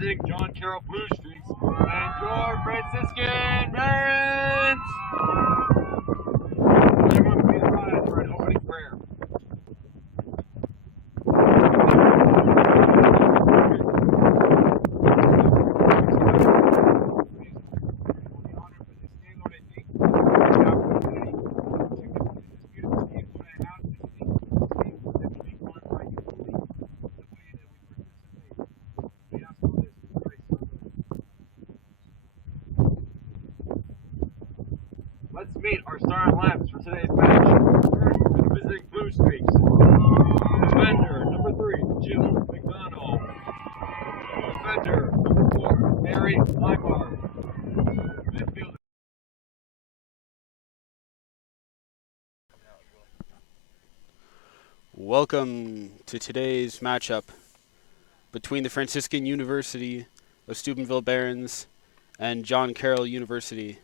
visiting John Carroll Blue Streets and your Franciscan Barons! Everyone please rise for an opening prayer. Let's meet our starting lineups for today's match. First, visiting Blue Streaks. Defender, number 3, Jill McDonald. Defender, number 4, Mary Leimar. Midfielder. Welcome to today's matchup between the Franciscan University of Steubenville Barons and John Carroll University.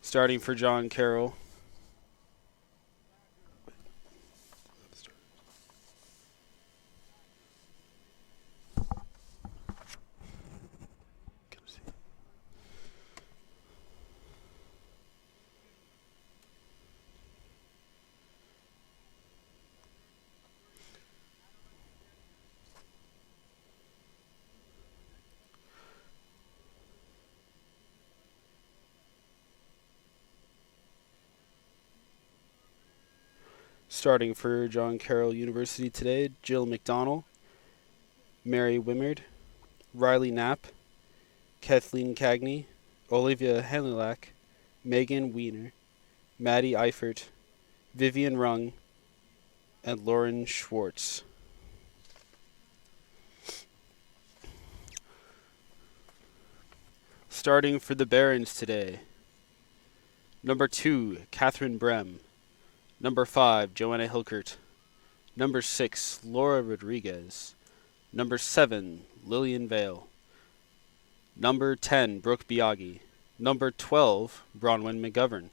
Starting for John Carroll. Starting for John Carroll University today, Jill McDonald, Mary Wimmerd, Riley Knapp, Kathleen Cagney, Olivia Henlilack, Megan Wiener, Maddie Eifert, Vivian Rung, and Lauren Schwartz. Starting for the Barons today, number 2, Catherine Brem. Number 5, Joanna Hilkert. Number 6, Laura Rodriguez. Number 7, Lillian Vale. Number 10, Brooke Biaggi. Number 12, Bronwyn McGovern.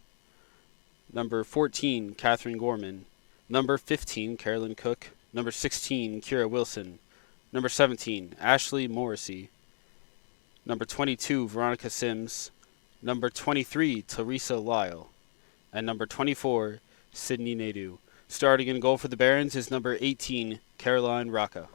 Number 14, Catherine Gorman. Number 15, Carolyn Cook. Number 16, Kira Wilson. Number 17, Ashley Morrissey. Number 22, Veronica Sims. Number 23, Teresa Lyle. And number 24, Sydney Nadeau. Starting in goal for the Barons is number 18, Caroline Rocca.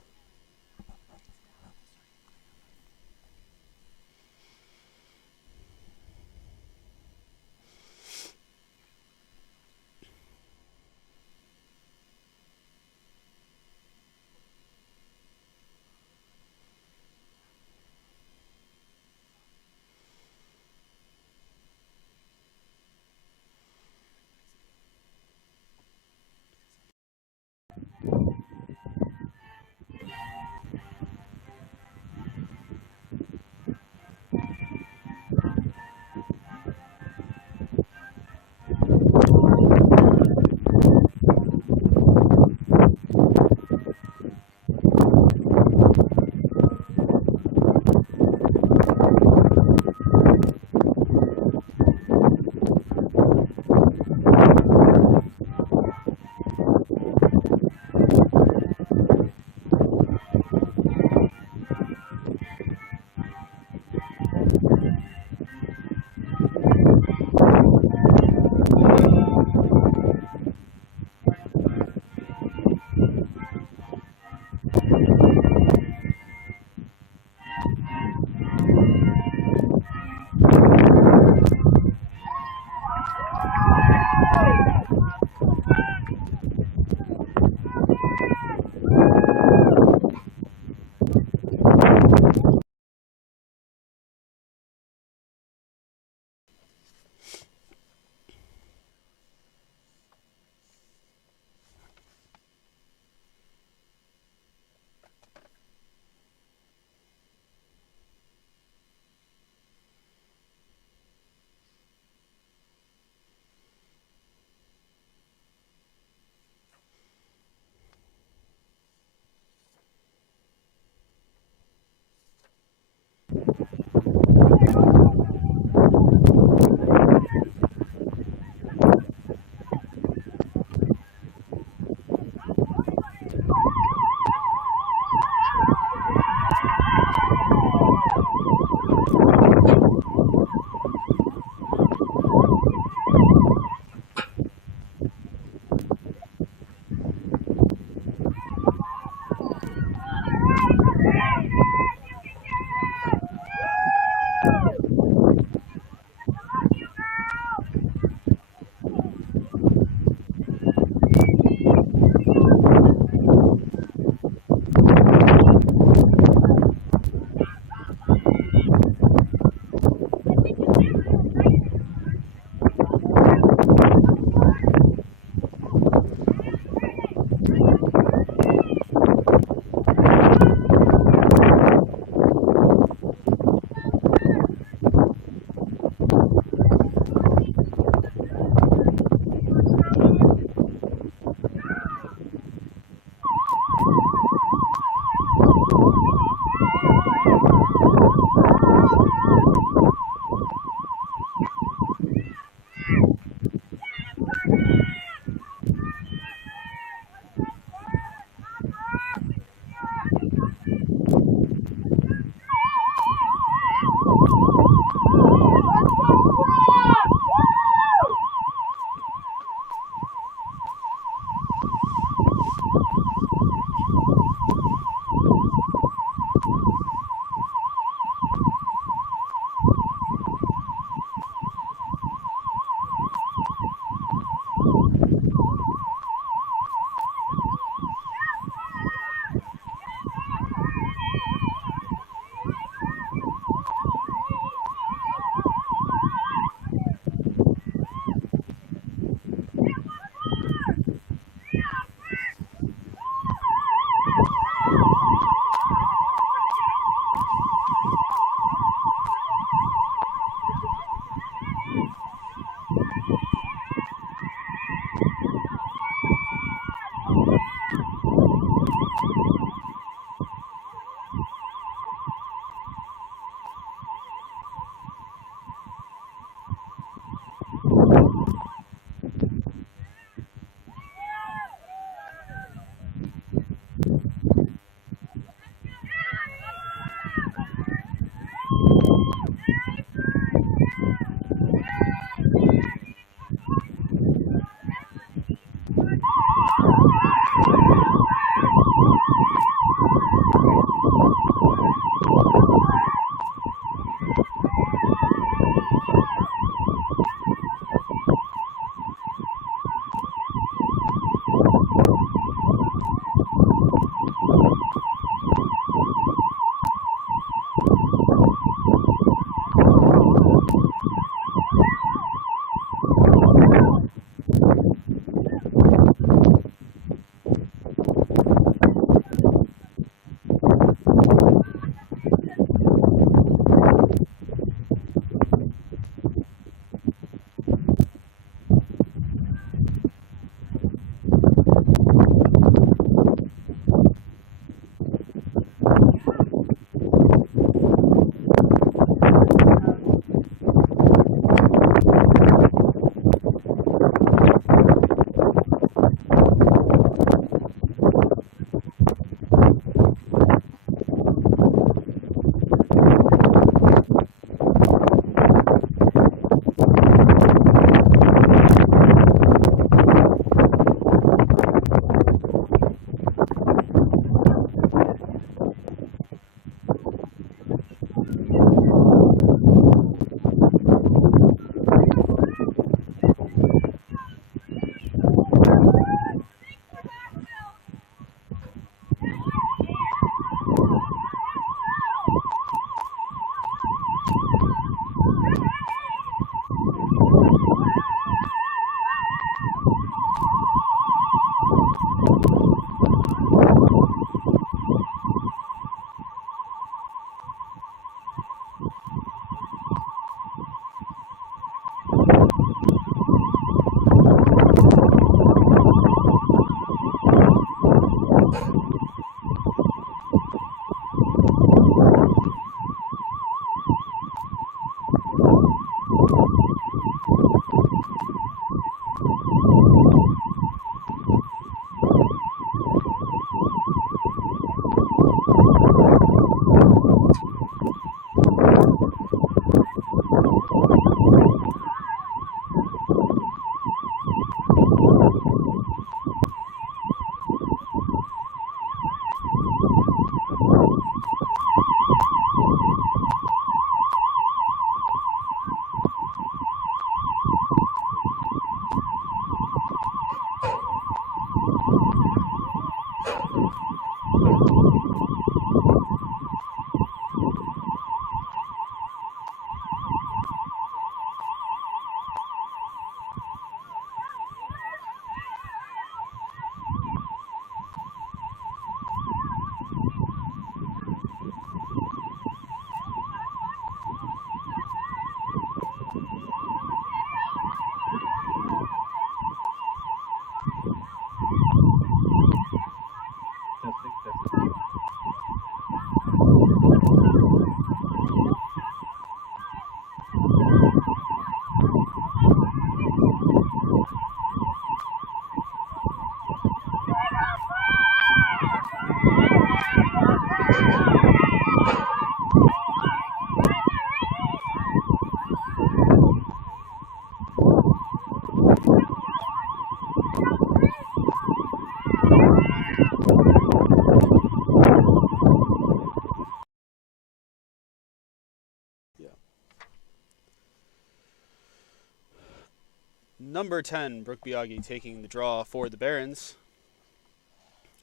Number 10, Brooke Biaggi taking the draw for the Barons.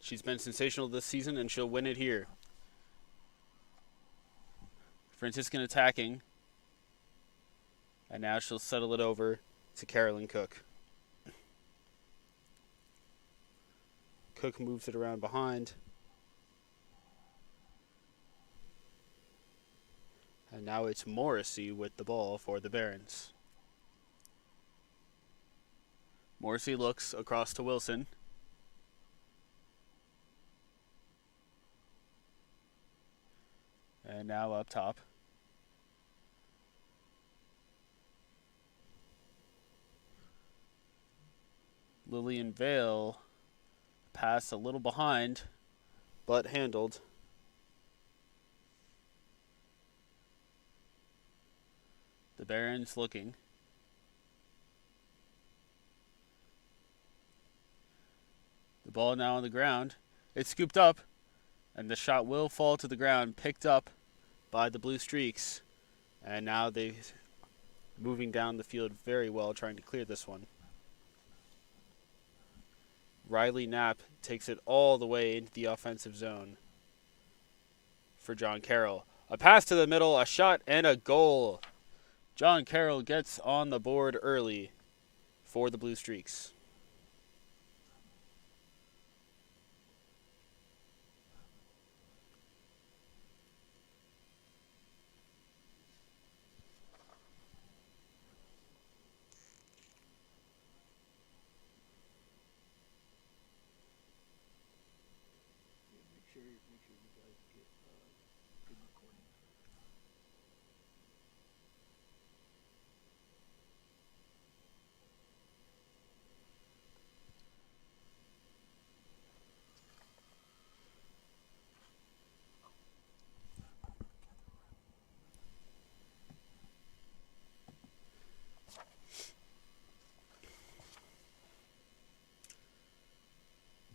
She's been sensational this season, and she'll win it here. Franciscan attacking. And now she'll settle it over to Carolyn Cook. Cook moves it around behind. And now it's Morrissey with the ball for the Barons. Morrissey looks across to Wilson. And now up top. Lillian Vale pass a little behind, but handled. The Barons looking. The ball now on the ground. It's scooped up, and the shot will fall to the ground, picked up by the Blue Streaks. And now they're moving down the field very well, trying to clear this one. Riley Knapp takes it all the way into the offensive zone for John Carroll. A pass to the middle, a shot, and a goal. John Carroll gets on the board early for the Blue Streaks.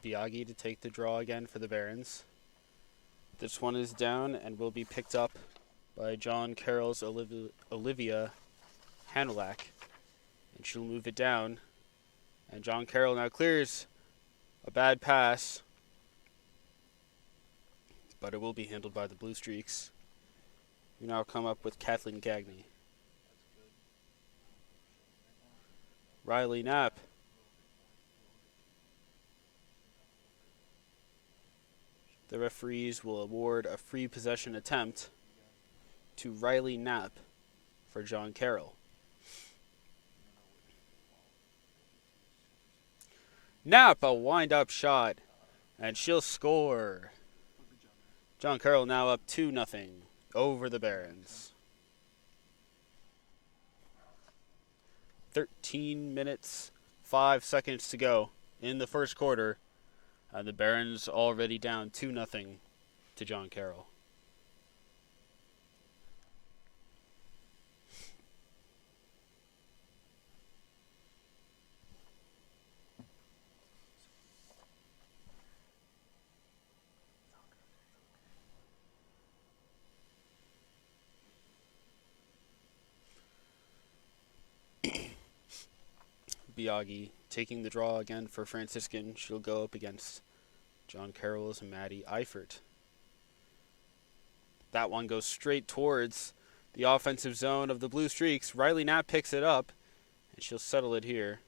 Biaggi to take the draw again for the Barons. This one is down and will be picked up by John Carroll's Olivia Hanulak. And she'll move it down. And John Carroll now clears a bad pass. But it will be handled by the Blue Streaks, who now come up with Kathleen Gagney. Riley Knapp. The referees will award a free possession attempt to Riley Knapp for John Carroll. Knapp, a wind-up shot, and she'll score. John Carroll now up 2-0 over the Barons. 13 minutes, 5 seconds to go in the first quarter. The Barons already down 2-0 to John Carroll. Biaggi taking the draw again for Franciscan. She'll go up against John Carroll's Maddie Eifert. That one goes straight towards the offensive zone of the Blue Streaks. Riley Knapp picks it up, and she'll settle it here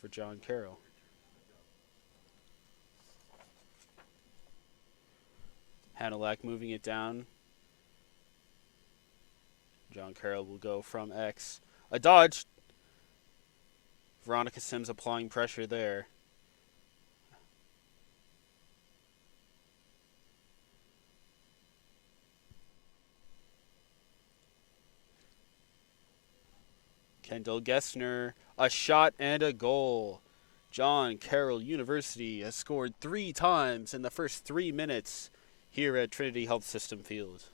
for John Carroll. Hanulak moving it down. John Carroll will go from X. A dodge. Veronica Sims applying pressure there. Kendall Gessner, a shot and a goal. John Carroll University has scored 3 times in the first 3 minutes here at Trinity Health System Field.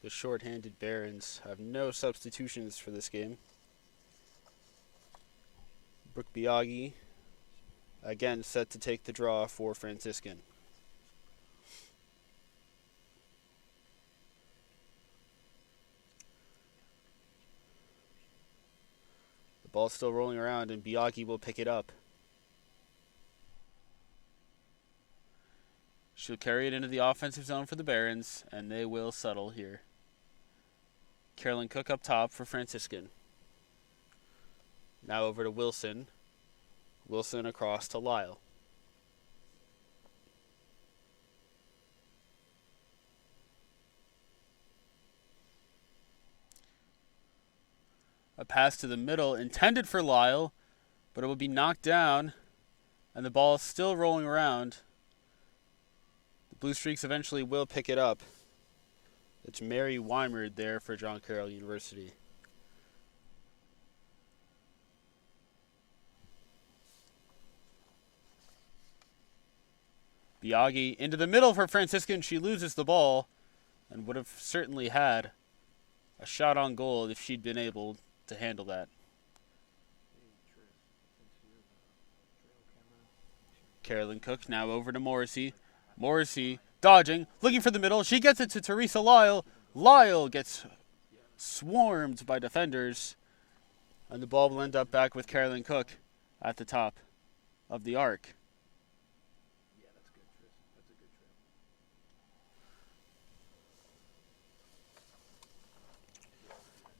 The short-handed Barons have no substitutions for this game. Brooke Biaggi, again set to take the draw for Franciscan. The ball's still rolling around and Biaggi will pick it up. She'll carry it into the offensive zone for the Barons, and they will settle here. Carolyn Cook up top for Franciscan. Now over to Wilson. Wilson across to Lyle. A pass to the middle intended for Lyle, but it will be knocked down, and the ball is still rolling around. The Blue Streaks eventually will pick it up. It's Mary Weimerd there for John Carroll University. Biaggi into the middle for Franciscan. She loses the ball and would have certainly had a shot on goal if she'd been able to handle that. Carolyn Cook now over to Morrissey. Morrissey dodging, looking for the middle. She gets it to Teresa Lyle. Lyle gets swarmed by defenders. And the ball will end up back with Carolyn Cook at the top of the arc.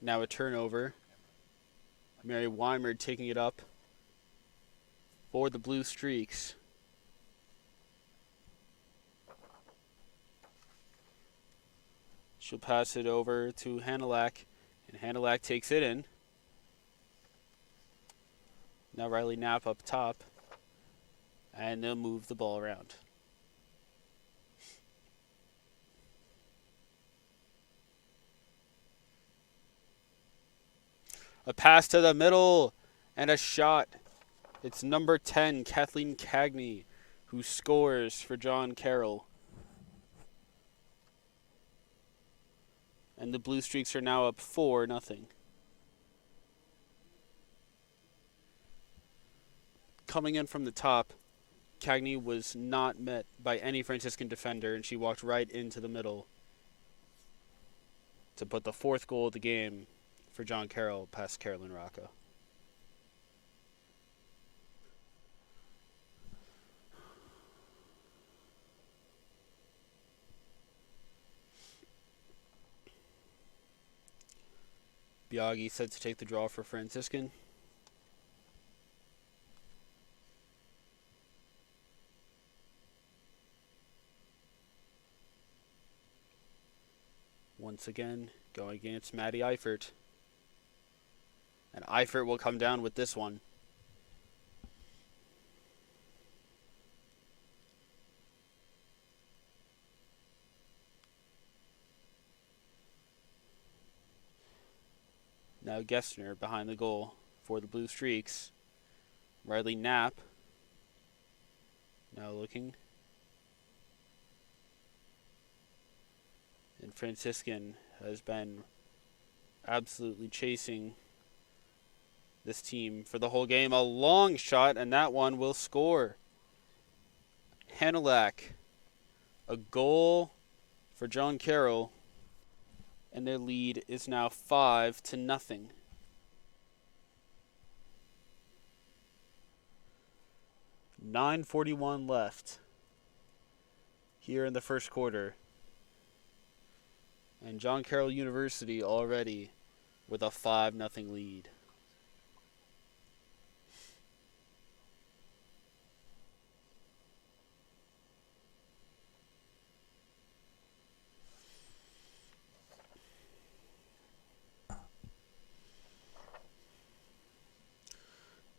Now a turnover. Mary Weimerd taking it up for the Blue Streaks. She'll pass it over to Hanalak, and Hanalak takes it in. Now Riley Knapp up top, and they'll move the ball around. A pass to the middle, and a shot. It's number 10, Kathleen Cagney, who scores for John Carroll. And the Blue Streaks are now up 4-0. Coming in from the top, Cagney was not met by any Franciscan defender, and she walked right into the middle to put the 4th goal of the game for John Carroll past Carolyn Rocca. Biaggi set to take the draw for Franciscan. Once again, going against Maddie Eifert. And Eifert will come down with this one. Now Gessner behind the goal for the Blue Streaks. Riley Knapp now looking. And Franciscan has been absolutely chasing this team for the whole game. A long shot, and that one will score. Hanalak, a goal for John Carroll, and their lead is now 5-0. .9:41 left here in the first quarter. And John Carroll University already with a 5-0 lead.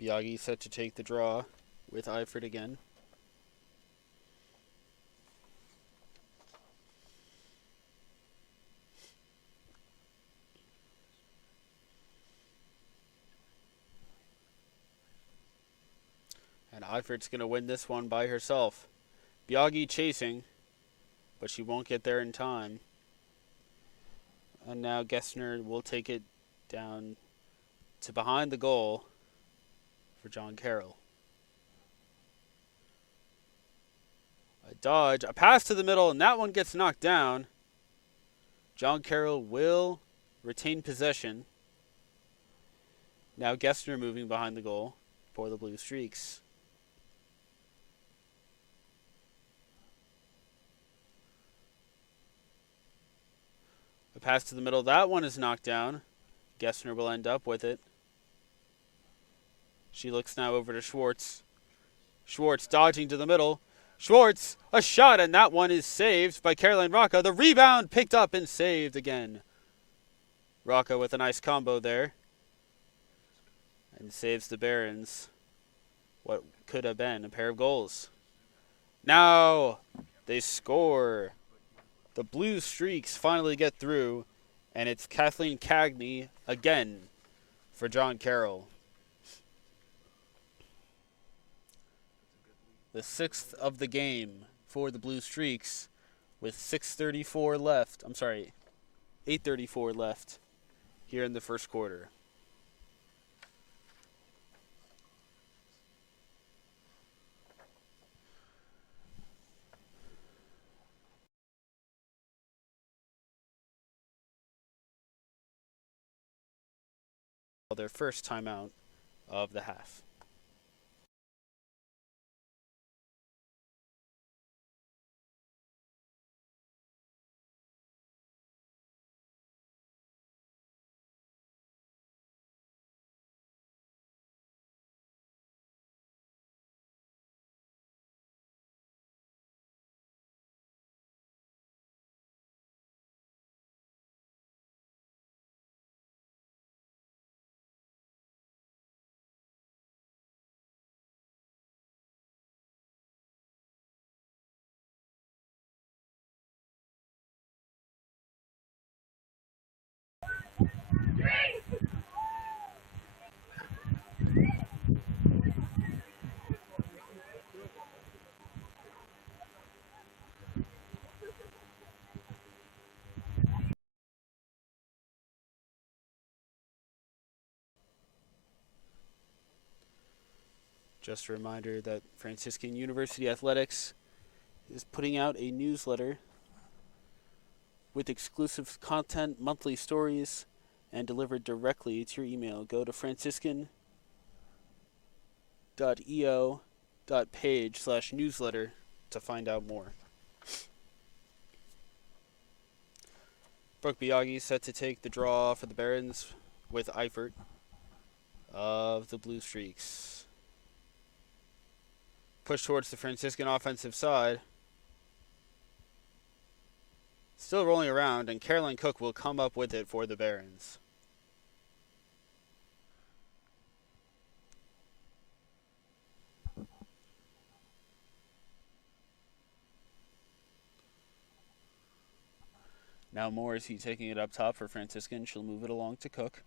Biagi set to take the draw with Eifert again. And Eifert's going to win this one by herself. Biagi chasing, but she won't get there in time. And now Gessner will take it down to behind the goal for John Carroll. A dodge, a pass to the middle, and that one gets knocked down. John Carroll will retain possession. Now Gessner moving behind the goal for the Blue Streaks. A pass to the middle, that one is knocked down. Gessner will end up with it. She looks now over to Schwartz. Schwartz dodging to the middle. Schwartz, a shot, and that one is saved by Caroline Rocca. The rebound picked up and saved again. Rocca with a nice combo there. And saves the Barons what could have been a pair of goals. Now they score. The Blue Streaks finally get through, and it's Kathleen Cagney again for John Carroll. The 6th of the game for the Blue Streaks with 8:34 left here in the first quarter. Their first timeout of the half. Just a reminder that Franciscan University Athletics is putting out a newsletter with exclusive content, monthly stories, and delivered directly to your email. Go to franciscan.eo.page/newsletter to find out more. Brooke Biagi set to take the draw for the Barons with Eifert of the Blue Streaks. Push towards the Franciscan offensive side. Still rolling around, and Caroline Cook will come up with it for the Barons. Now Morrissey taking it up top for Franciscan. She'll move it along to Cook.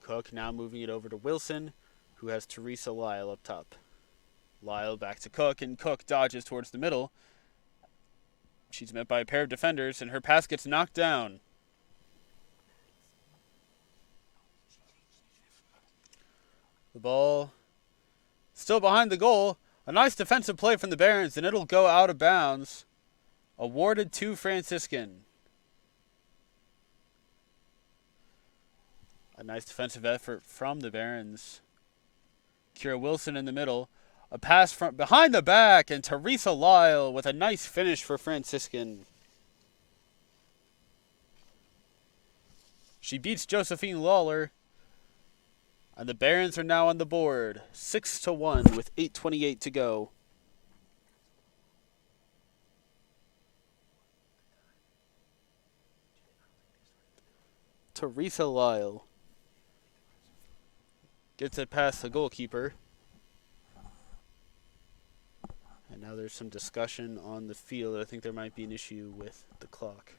Cook now moving it over to Wilson, who has Teresa Lyle up top. Lyle back to Cook, and Cook dodges towards the middle. She's met by a pair of defenders, and her pass gets knocked down. The ball still behind the goal. A nice defensive play from the Barons, and it'll go out of bounds. Awarded to Franciscan. A nice defensive effort from the Barons. Kira Wilson in the middle. A pass from behind the back, and Teresa Lyle with a nice finish for Franciscan. She beats Josephine Lawler, and the Barons are now on the board, 6-1 with 8:28 to go. Teresa Lyle. Gets it past the goalkeeper. And now there's some discussion on the field. I think there might be an issue with the clock.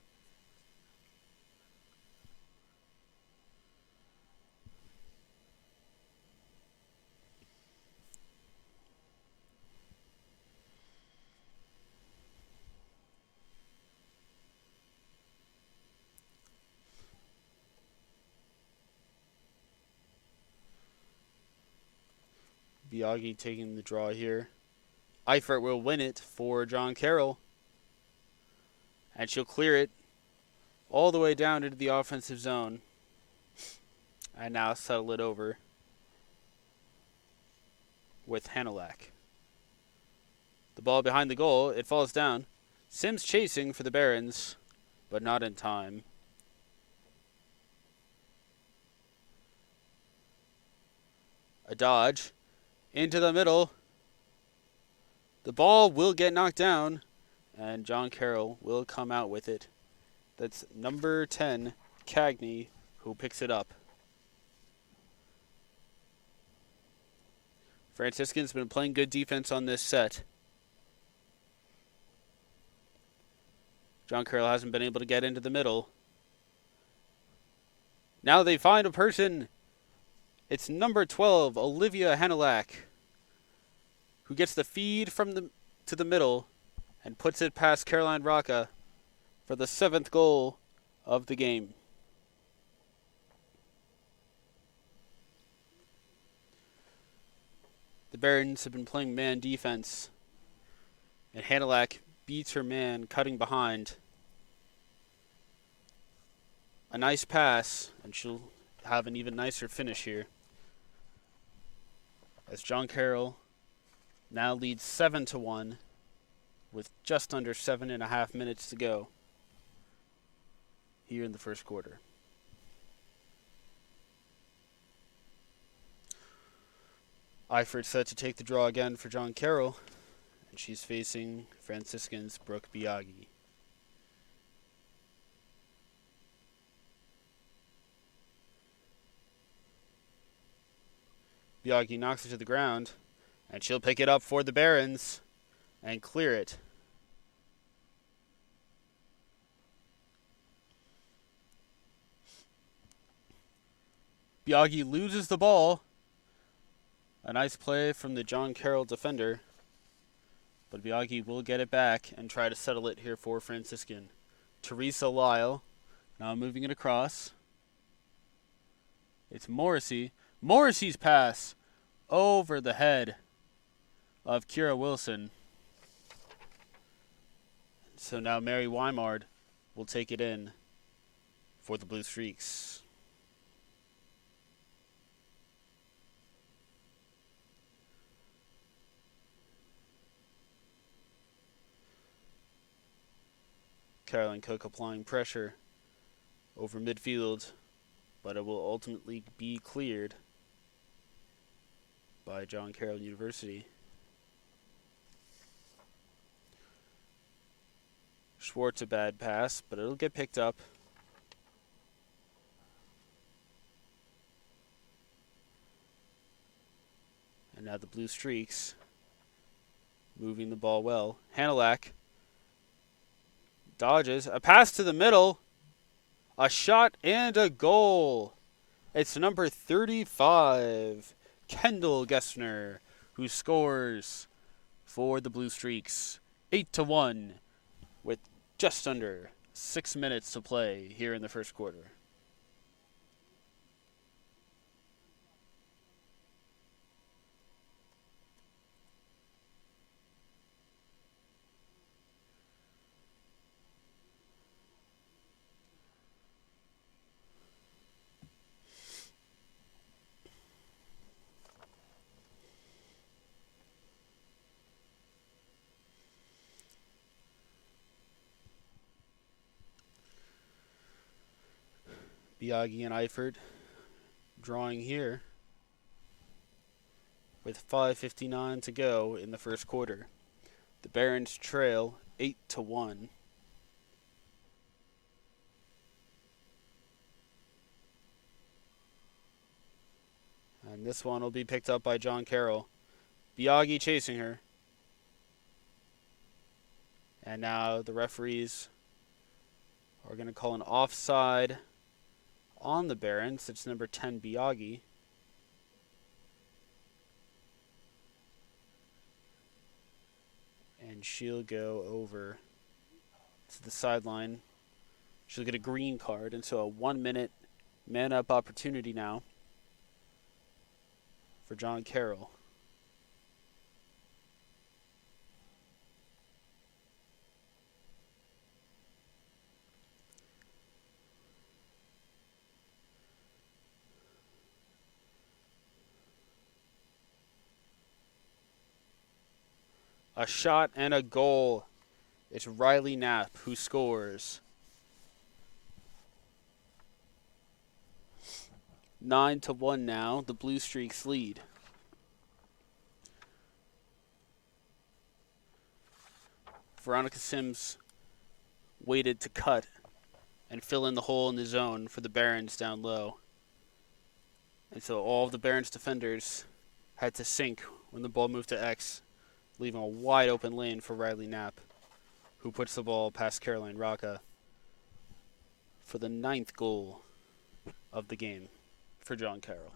Biaggi taking the draw here. Eifert will win it for John Carroll. And she'll clear it all the way down into the offensive zone. And now settle it over with Hanalak. The ball behind the goal. It falls down. Sims chasing for the Barons, but not in time. A dodge into the middle. The ball will get knocked down, and John Carroll will come out with it. That's number 10, Cagney, who picks it up. Franciscan's been playing good defense on this set. John Carroll hasn't been able to get into the middle. Now they find a person. It's number 12, Olivia Hanalak, who gets the feed to the middle and puts it past Caroline Rocca for the 7th goal of the game. The Barons have been playing man defense, and Hanalak beats her man cutting behind. A nice pass, and she'll have an even nicer finish here. As John Carroll now leads 7-1 with just under 7.5 minutes to go here in the first quarter. Eifert set to take the draw again for John Carroll, and she's facing Franciscan's Brooke Biaggi. Biaggi knocks it to the ground, and she'll pick it up for the Barons and clear it. Biaggi loses the ball. A nice play from the John Carroll defender, but Biaggi will get it back and try to settle it here for Franciscan. Teresa Lyle now moving it across. It's Morrissey. Morrissey's pass over the head of Kira Wilson. So now Mary Weimard will take it in for the Blue Streaks. Caroline Cook applying pressure over midfield, but it will ultimately be cleared by John Carroll University. Schwartz a bad pass, but it'll get picked up. And now the Blue Streaks moving the ball well. Hanalak dodges. A pass to the middle. A shot and a goal. It's number 35, Kendall Gessner, who scores for the Blue Streaks. 8-1 with just under 6 minutes to play here in the first quarter. Biaggi and Eifert drawing here with 5:59 to go in the first quarter. The Barons trail 8-1. And this one will be picked up by John Carroll. Biaggi chasing her. And now the referees are going to call an offside on the Barons. It's number 10, Biaggi. And she'll go over to the sideline. She'll get a green card, and so a 1-minute man-up opportunity now for John Carroll. A shot and a goal. It's Riley Knapp who scores. 9-1 now. The Blue Streaks lead. Veronica Sims waited to cut and fill in the hole in the zone for the Barons down low. And so all of the Barons defenders had to sink when the ball moved to X, leaving a wide open lane for Riley Knapp, who puts the ball past Caroline Rocca for the 9th goal of the game for John Carroll.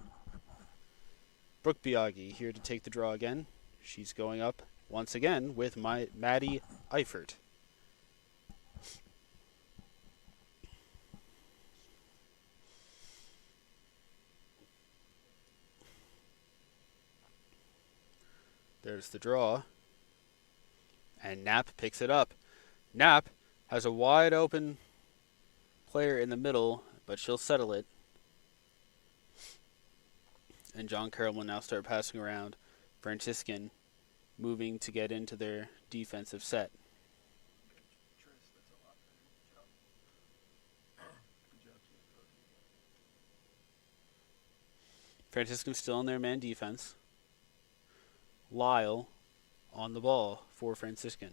Brooke Biaggi here to take the draw again. She's going up once again with Maddie Eifert. There's the draw. And Knapp picks it up. Knapp has a wide open player in the middle, but she'll settle it. And John Carroll will now start passing around. Franciscan moving to get into their defensive set. Franciscan still in their man defense. Lyle on the ball for Franciscan.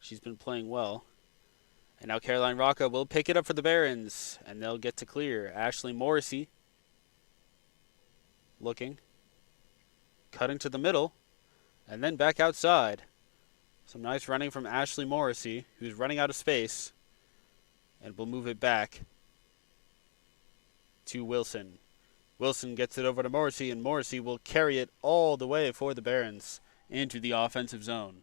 She's been playing well. And now Caroline Rocca will pick it up for the Barons, and they'll get to clear. Ashley Morrissey looking, cutting to the middle, and then back outside. Some nice running from Ashley Morrissey, who's running out of space, and will move it back to Wilson. Wilson gets it over to Morrissey, and Morrissey will carry it all the way for the Barons into the offensive zone.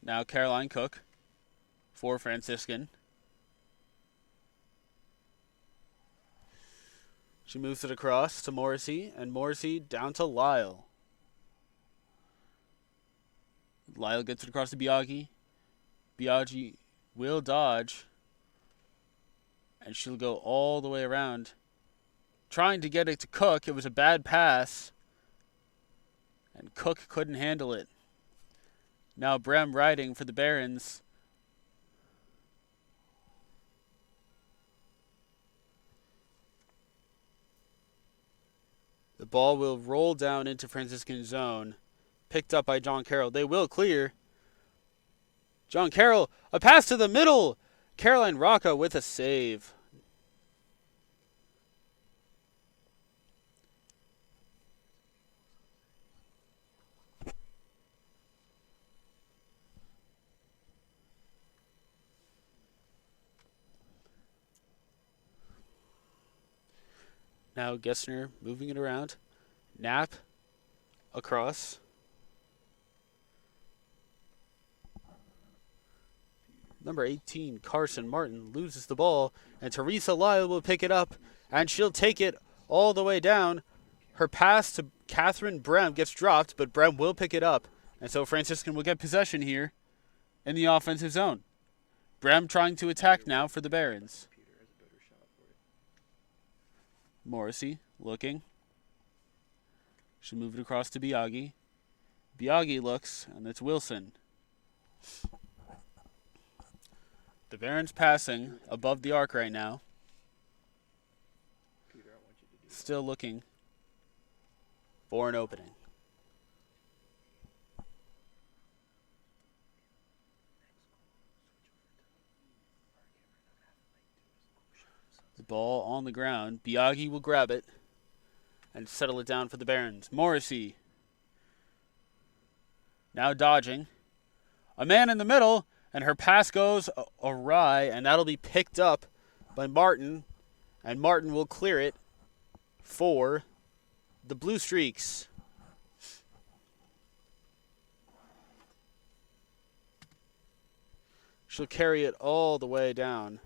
Now Caroline Cook for Franciscan. She moves it across to Morrissey, and Morrissey down to Lyle. Lyle gets it across to Biaggi. Biaggi will dodge, and she'll go all the way around, trying to get it to Cook. It was a bad pass, and Cook couldn't handle it. Now Brem riding for the Barons. The ball will roll down into Franciscan zone. Picked up by John Carroll. They will clear. John Carroll, a pass to the middle. Caroline Rocca with a save. Now Gessner moving it around. Knapp across. Number 18, Carson Martin, loses the ball, and Teresa Lyle will pick it up, and she'll take it all the way down. Her pass to Catherine Brem gets dropped, but Brem will pick it up, and so Franciscan will get possession here in the offensive zone. Brem trying to attack now for the Barons. Morrissey looking. She'll move it across to Biaggi. Biaggi looks, and it's Wilson. The Barons passing above the arc right now. Still looking for an opening. ball on the ground. Biaggi will grab it and settle it down for the Barons. Morrissey now dodging. A man in the middle, and her pass goes awry, and that'll be picked up by Martin, and Martin will clear it for the Blue Streaks. She'll carry it all the way down.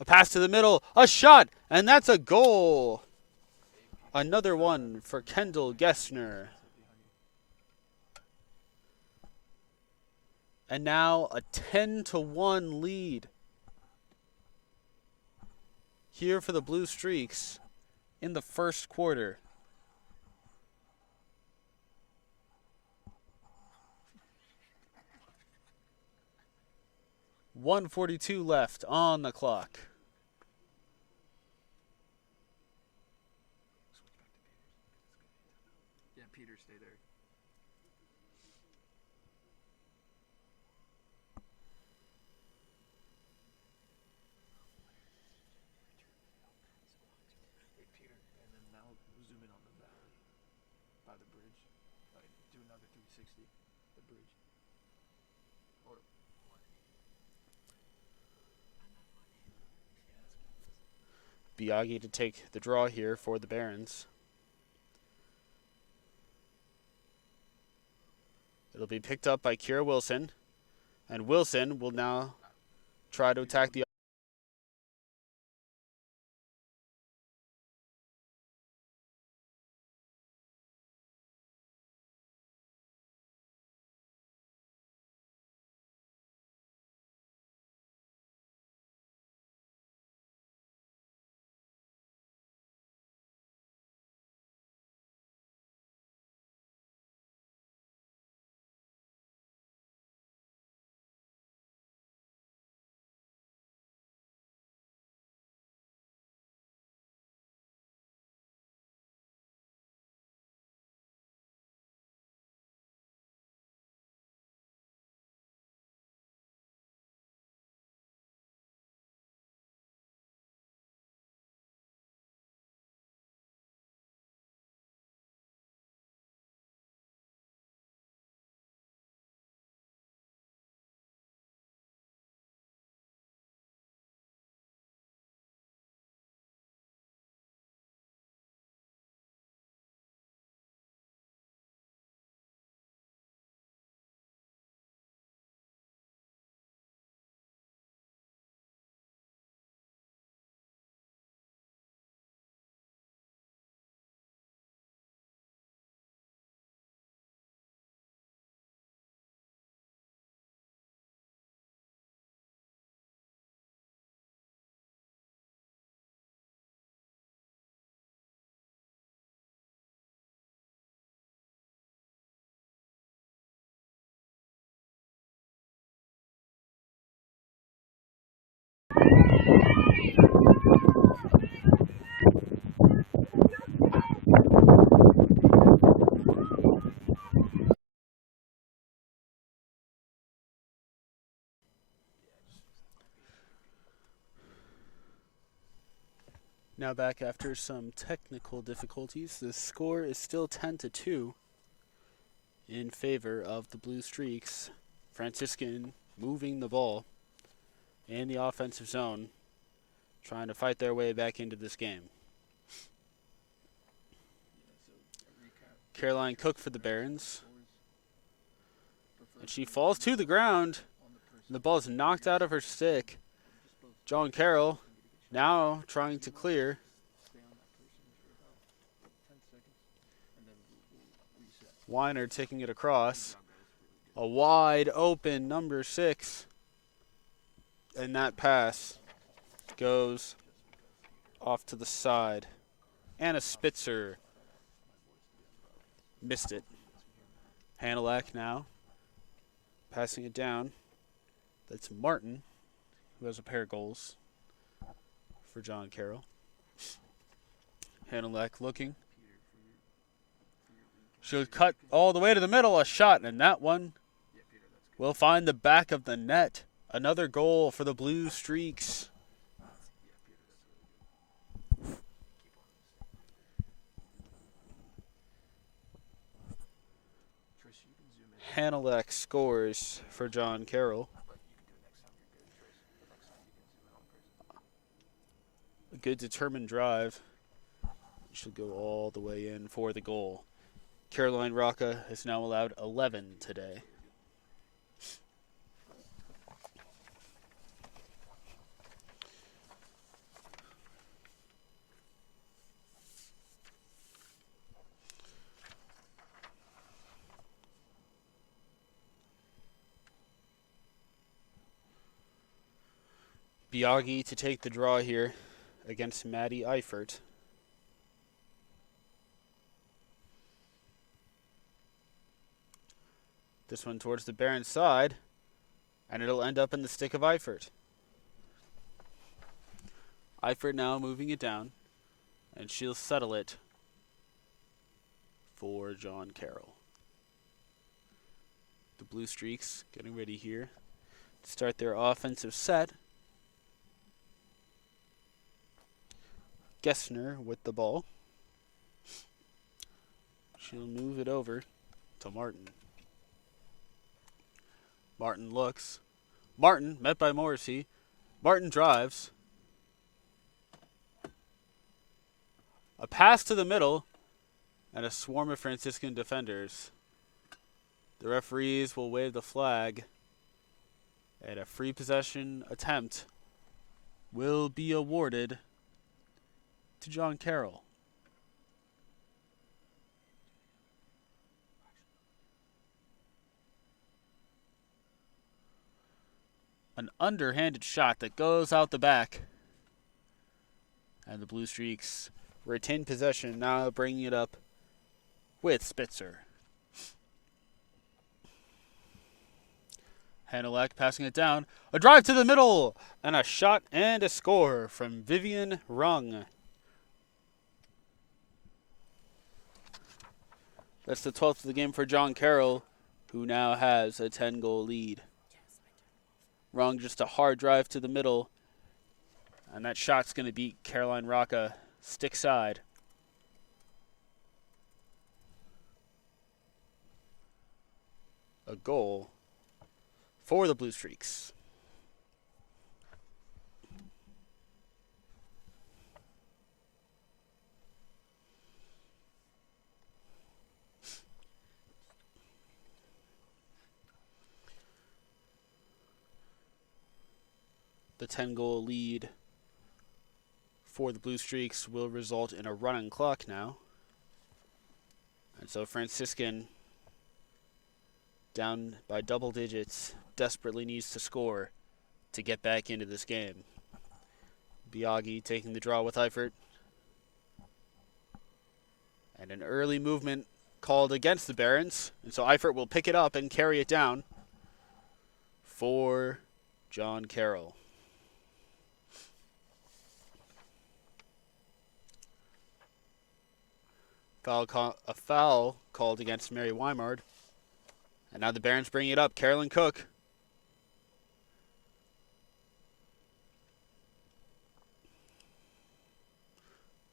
A pass to the middle, a shot, and that's a goal. Another one for Kendall Gessner. And now a 10-1 lead here for the Blue Streaks in the first quarter. .142 left on the clock. Yeah, Peter, stay there. Hey, Peter, and then now zoom in on the valley by the bridge. Like, do another 360. The bridge. Or Biaggi to take the draw here for the Barons. It'll be picked up by Kira Wilson, and Wilson will now try to attack the Now back after some technical difficulties. The score is still 10-2 in favor of the Blue Streaks. Franciscan moving the ball in the offensive zone, trying to fight their way back into this game. Caroline Cook for the Barons. And she falls to the ground. And the ball is knocked out of her stick. John Carroll now trying to clear. Weiner taking it across. A wide open number 6. And that pass goes off to the side. Anna Spitzer missed it. Hanelak now passing it down. That's Martin, who has a pair of goals for John Carroll. Hanelak looking. She'll cut all the way to the middle, a shot, and that one will find the back of the net. Another goal for the Blue Streaks. Hanalek scores for John Carroll. A good determined drive. She'll go all the way in for the goal. Caroline Rocca has now allowed 11 today. Biagi to take the draw here against Maddie Eifert. This one towards the Baron's side, and it'll end up in the stick of Eifert. Eifert now moving it down, and she'll settle it for John Carroll. The Blue Streaks getting ready here to start their offensive set. Gessner with the ball. She'll move it over to Martin. Martin looks. Martin, met by Morrissey. Martin drives. A pass to the middle, and a swarm of Franciscan defenders. The referees will wave the flag, and a free possession attempt will be awarded to John Carroll. An underhanded shot that goes out the back. And the Blue Streaks retain possession, now bringing it up with Spitzer. Hanalek passing it down. A drive to the middle, and a shot and a score from Vivian Rung. That's the 12th of the game for John Carroll, who now has a 10-goal lead. Wrong, just a hard drive to the middle, and that shot's going to beat Caroline Rocca stick side. A goal for the Blue Streaks. The 10-goal lead for the Blue Streaks will result in a running clock now. And so Franciscan, down by double digits, desperately needs to score to get back into this game. Biagi taking the draw with Eifert. And an early movement called against the Barons. And so Eifert will pick it up and carry it down for John Carroll. A foul called against Mary Weimard. And now the Barons bring it up. Carolyn Cook.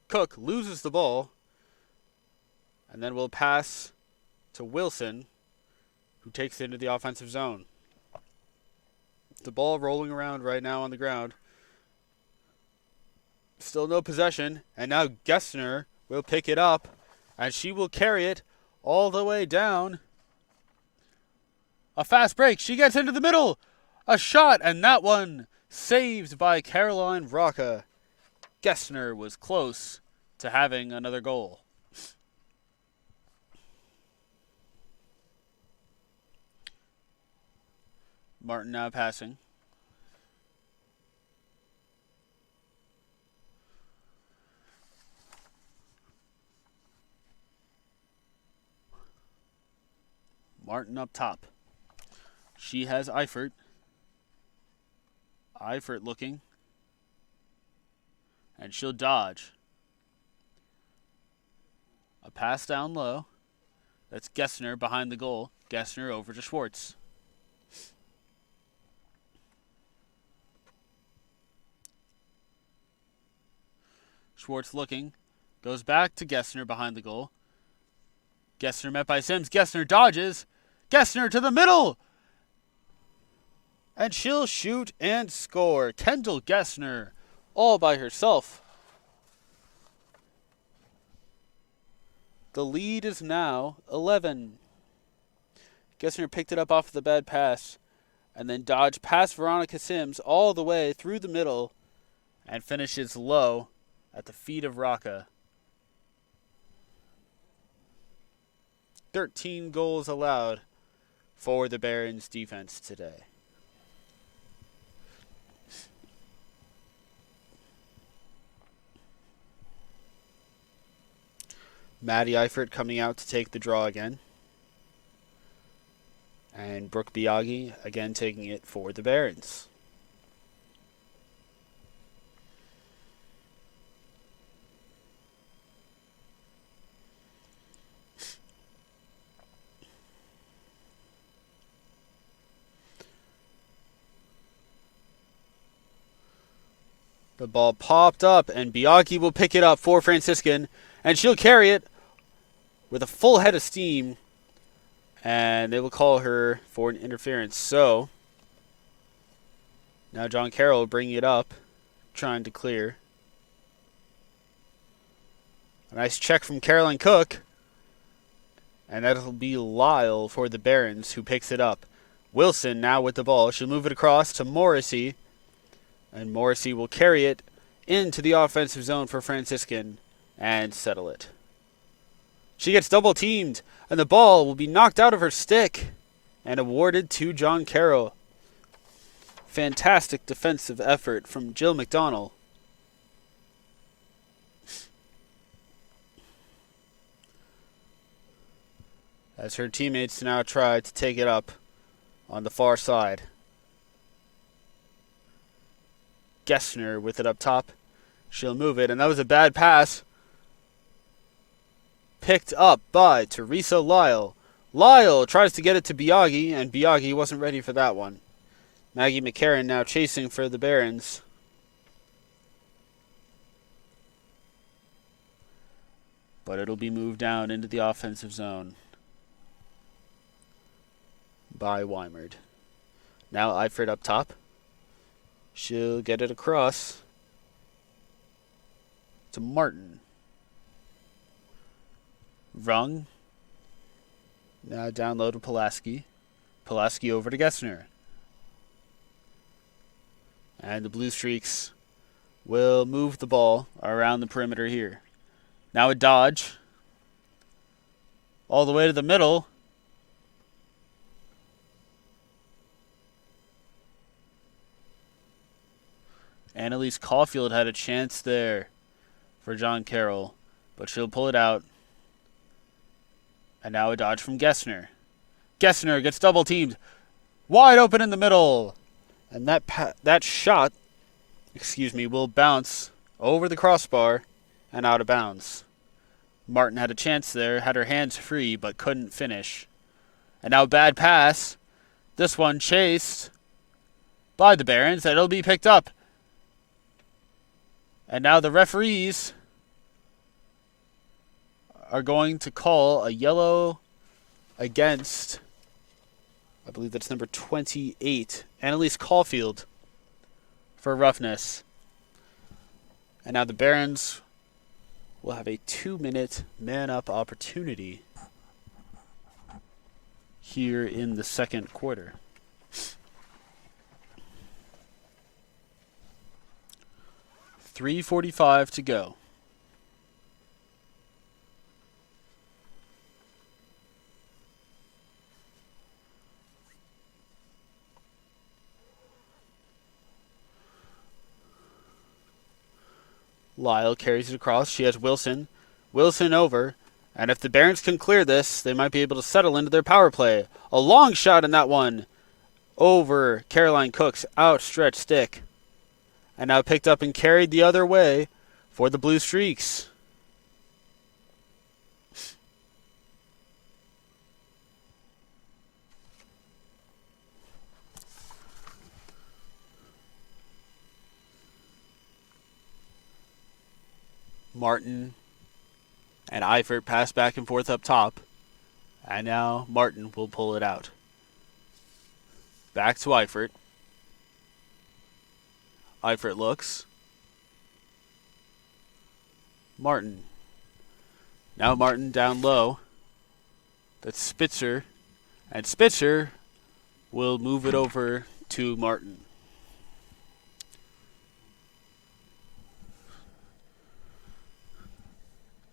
Cook loses the ball. And then will pass to Wilson, who takes it into the offensive zone. The ball rolling around right now on the ground. Still no possession. And now Gessner will pick it up. And she will carry it all the way down. A fast break. She gets into the middle. A shot, and that one saved by Caroline Rocca. Gessner was close to having another goal. Martin now passing. Martin up top. She has Eifert. Eifert looking. And she'll dodge. A pass down low. That's Gessner behind the goal. Gessner over to Schwartz. Schwartz looking. Goes back to Gessner behind the goal. Gessner met by Sims. Gessner dodges. Gessner to the middle. And she'll shoot and score. Kendall Gessner all by herself. The lead is now 11. Gessner picked it up off the bad pass and then dodged past Veronica Sims all the way through the middle and finishes low at the feet of Rocca. 13 goals allowed for the Barons defense today. Maddie Eifert coming out to take the draw again. And Brooke Biaggi again taking it for the Barons. The ball popped up, and Biaggi will pick it up for Franciscan, and she'll carry it with a full head of steam, and they will call her for an interference. So, now John Carroll bringing it up, trying to clear. A nice check from Caroline Cook, and that'll be Lyle for the Barons, who picks it up. Wilson now with the ball. She'll move it across to Morrissey, and Morrissey will carry it into the offensive zone for Franciscan and settle it. She gets double teamed, and the ball will be knocked out of her stick and awarded to John Carroll. Fantastic defensive effort from Jill McDonnell. As her teammates now try to take it up on the far side. Gessner with it up top. She'll move it, and that was a bad pass. Picked up by Teresa Lyle. Lyle tries to get it to Biaggi, and Biaggi wasn't ready for that one. Maggie McCarran now chasing for the Barons. But it'll be moved down into the offensive zone by Weimard. Now Eifert up top. She'll get it across to Martin. Rung. Now down low to Pulaski. Pulaski over to Gessner. And the Blue Streaks will move the ball around the perimeter here. Now a dodge. All the way to the middle. Annalise Caulfield had a chance there for John Carroll, but she'll pull it out. And now a dodge from Gessner. Gessner gets double teamed. Wide open in the middle. And that shot, will bounce over the crossbar and out of bounds. Martin had a chance there, had her hands free, but couldn't finish. And now bad pass. This one chased by the Barons, and it'll be picked up. And now the referees are going to call a yellow against, I believe that's number 28, Annalise Caulfield, for roughness. And now the Barons will have a 2-minute man-up opportunity here in the second quarter. .345 to go. Lyle carries it across. She has Wilson. Wilson over. And if the Barons can clear this, they might be able to settle into their power play. A long shot in that one over Caroline Cook's outstretched stick. And now picked up and carried the other way for the Blue Streaks. Martin and Eifert pass back and forth up top. And now Martin will pull it out. Back to Eifert. Eifert looks. Martin. Now Martin down low. That's Spitzer. And Spitzer will move it over to Martin.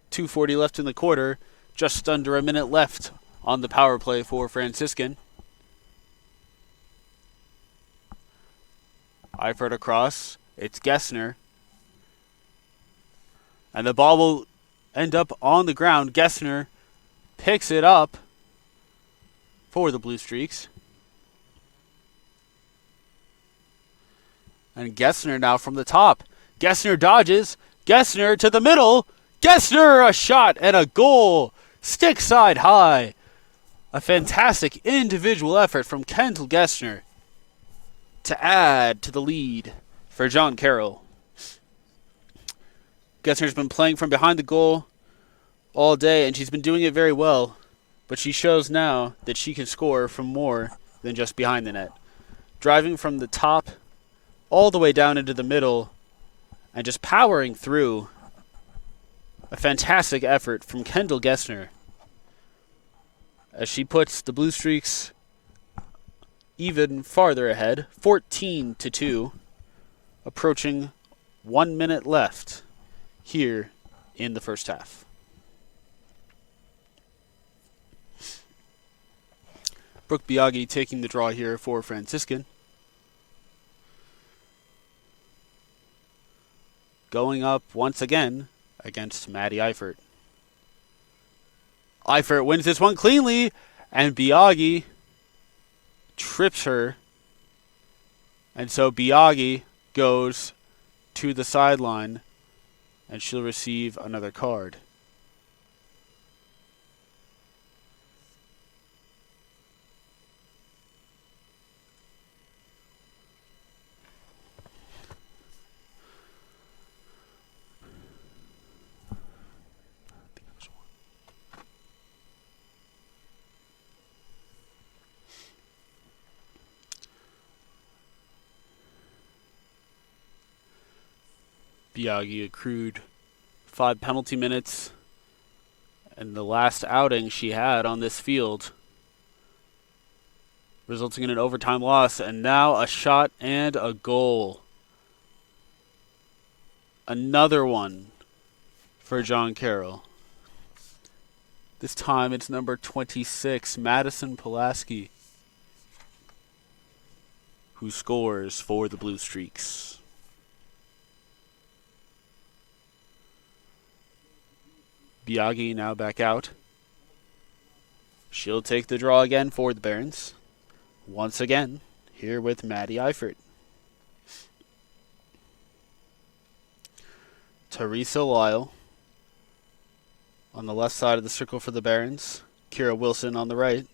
.240 left in the quarter. Just under a minute left on the power play for Franciscan. Eifert across. It's Gessner. And the ball will end up on the ground. Gessner picks it up for the Blue Streaks. And Gessner now from the top. Gessner dodges. Gessner to the middle. Gessner, a shot and a goal. Stick side high. A fantastic individual effort from Kendall Gessner to add to the lead for John Carroll. Gessner's been playing from behind the goal all day, and she's been doing it very well. But she shows now that she can score from more than just behind the net. Driving from the top all the way down into the middle and just powering through. A fantastic effort from Kendall Gessner as she puts the Blue Streaks even farther ahead, 14-2, approaching 1 minute left here in the first half. Brooke Biaggi taking the draw here for Franciscan. Going up once again against Maddie Eifert. Eifert wins this one cleanly, and Biaggi trips her. And so Biaggi goes to the sideline, and she'll receive another card. Biaggi accrued 5 penalty minutes in the last outing she had on this field, resulting in an overtime loss, and now a shot and a goal. Another one for John Carroll. This time it's number 26, Madison Pulaski, who scores for the Blue Streaks. Biaggi now back out. She'll take the draw again for the Barons. Once again, here with Maddie Eifert. Teresa Lyle on the left side of the circle for the Barons. Kira Wilson on the right.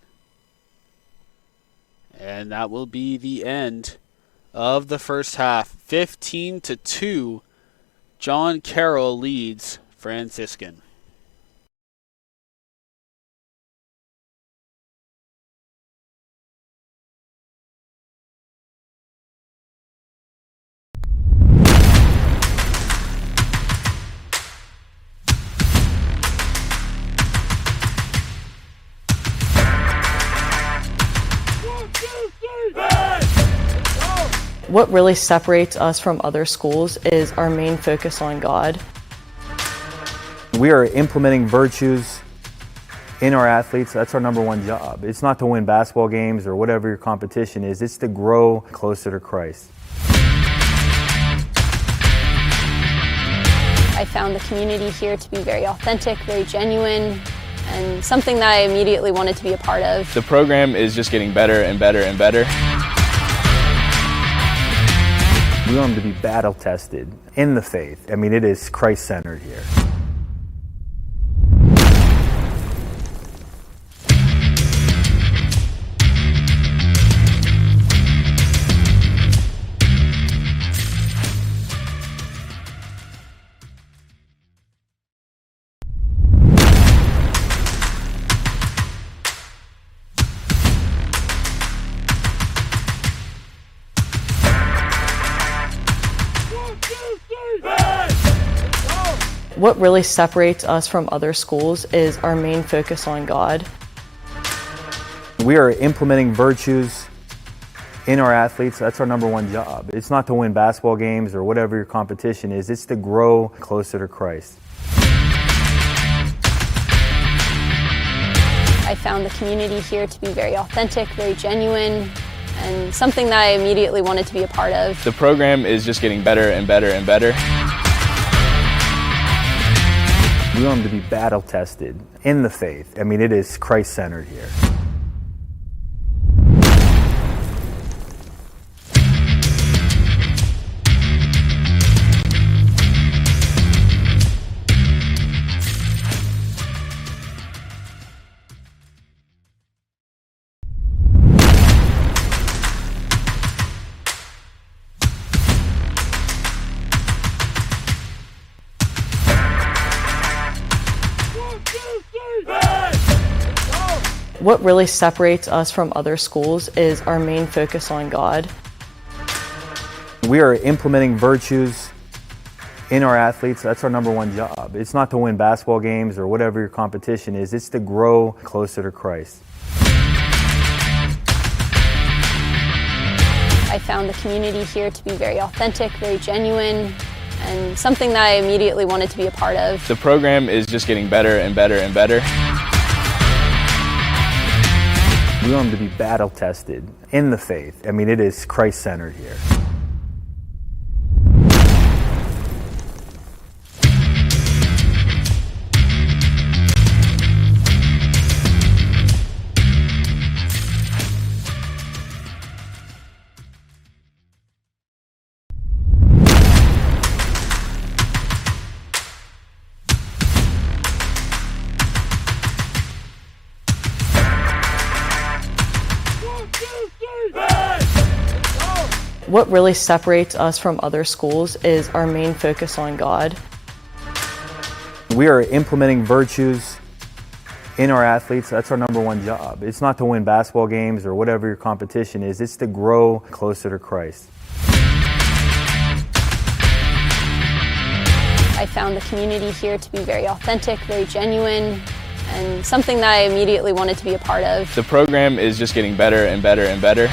And that will be the end of the first half. 15-2. John Carroll leads Franciscan. What really separates us from other schools is our main focus on God. We are implementing virtues in our athletes. That's our number one job. It's not to win basketball games or whatever your competition is. It's to grow closer to Christ. I found the community here to be very authentic, very genuine, and something that I immediately wanted to be a part of. The program is just getting better and better and better. We want them to be battle tested in the faith. I mean, it is Christ-centered here. What really separates us from other schools is our main focus on God. We are implementing virtues in our athletes. That's our number one job. It's not to win basketball games or whatever your competition is. It's to grow closer to Christ. I found the community here to be very authentic, very genuine, and something that I immediately wanted to be a part of. The program is just getting better and better and better. We want them to be battle tested in the faith. I mean, it is Christ-centered here. What really separates us from other schools is our main focus on God. We are implementing virtues in our athletes. That's our number one job. It's not to win basketball games or whatever your competition is. It's to grow closer to Christ. I found the community here to be very authentic, very genuine, and something that I immediately wanted to be a part of. The program is just getting better and better and better. We want them to be battle tested in the faith. I mean, it is Christ-centered here. What really separates us from other schools is our main focus on God. We are implementing virtues in our athletes. That's our number one job. It's not to win basketball games or whatever your competition is. It's to grow closer to Christ. I found the community here to be very authentic, very genuine, and something that I immediately wanted to be a part of. The program is just getting better and better and better.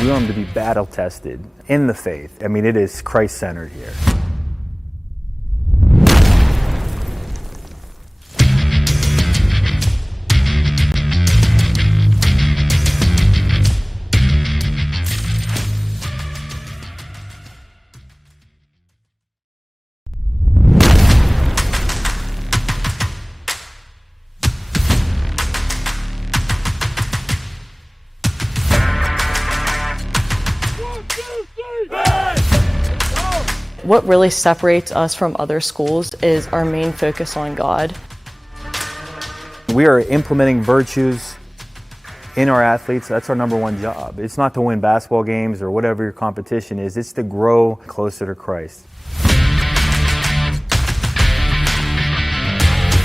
We want them to be battle tested in the faith. I mean, it is Christ-centered here. What really separates us from other schools is our main focus on God. We are implementing virtues in our athletes. That's our number one job. It's not to win basketball games or whatever your competition is. It's to grow closer to Christ.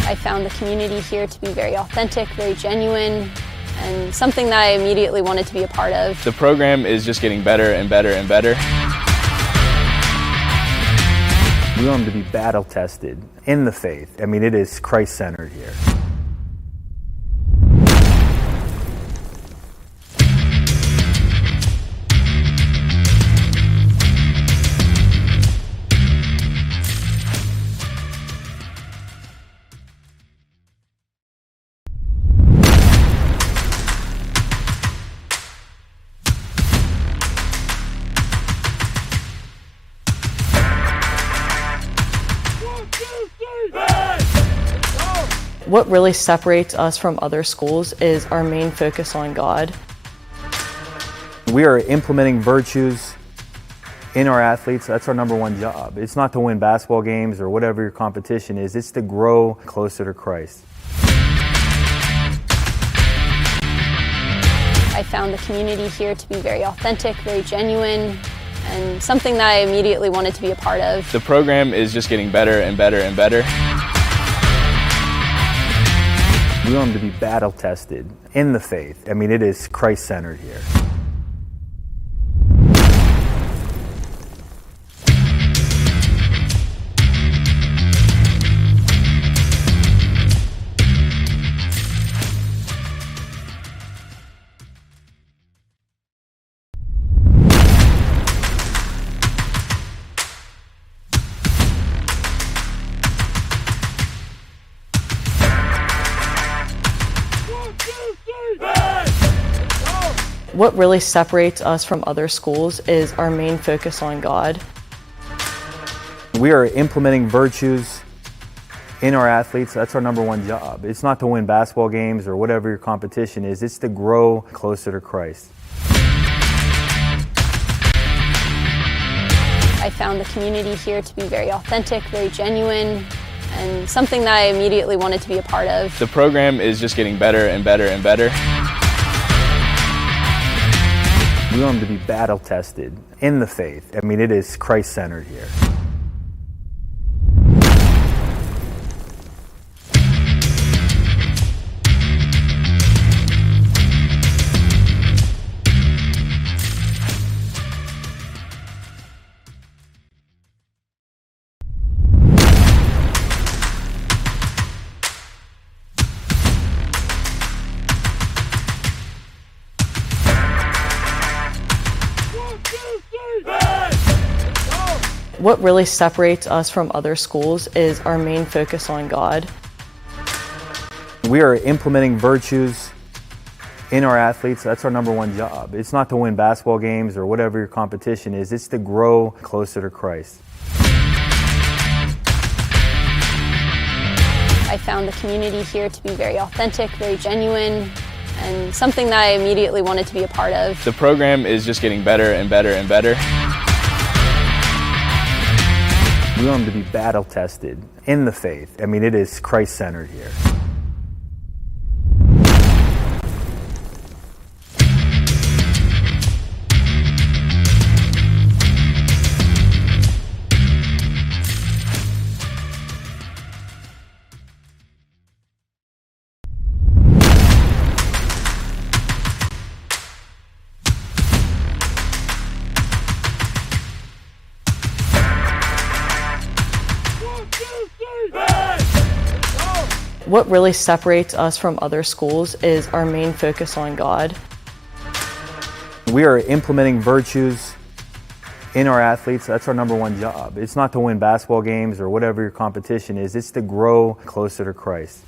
I found the community here to be very authentic, very genuine, and something that I immediately wanted to be a part of. The program is just getting better and better and better. We want them to be battle tested in the faith. I mean, it is Christ-centered here. What really separates us from other schools is our main focus on God. We are implementing virtues in our athletes. That's our number one job. It's not to win basketball games or whatever your competition is. It's to grow closer to Christ. I found the community here to be very authentic, very genuine, and something that I immediately wanted to be a part of. The program is just getting better and better and better. We want them to be battle tested in the faith. I mean, it is Christ-centered here. What really separates us from other schools is our main focus on God. We are implementing virtues in our athletes. That's our number one job. It's not to win basketball games or whatever your competition is. It's to grow closer to Christ. I found the community here to be very authentic, very genuine, and something that I immediately wanted to be a part of. The program is just getting better and better and better. We want them to be battle tested in the faith. I mean, it is Christ-centered here. What really separates us from other schools is our main focus on God. We are implementing virtues in our athletes. That's our number one job. It's not to win basketball games or whatever your competition is. It's to grow closer to Christ. I found the community here to be very authentic, very genuine, and something that I immediately wanted to be a part of. The program is just getting better and better and better. We want them to be battle tested in the faith. I mean, it is Christ-centered here. What really separates us from other schools is our main focus on God. We are implementing virtues in our athletes. That's our number one job. It's not to win basketball games or whatever your competition is. It's to grow closer to Christ.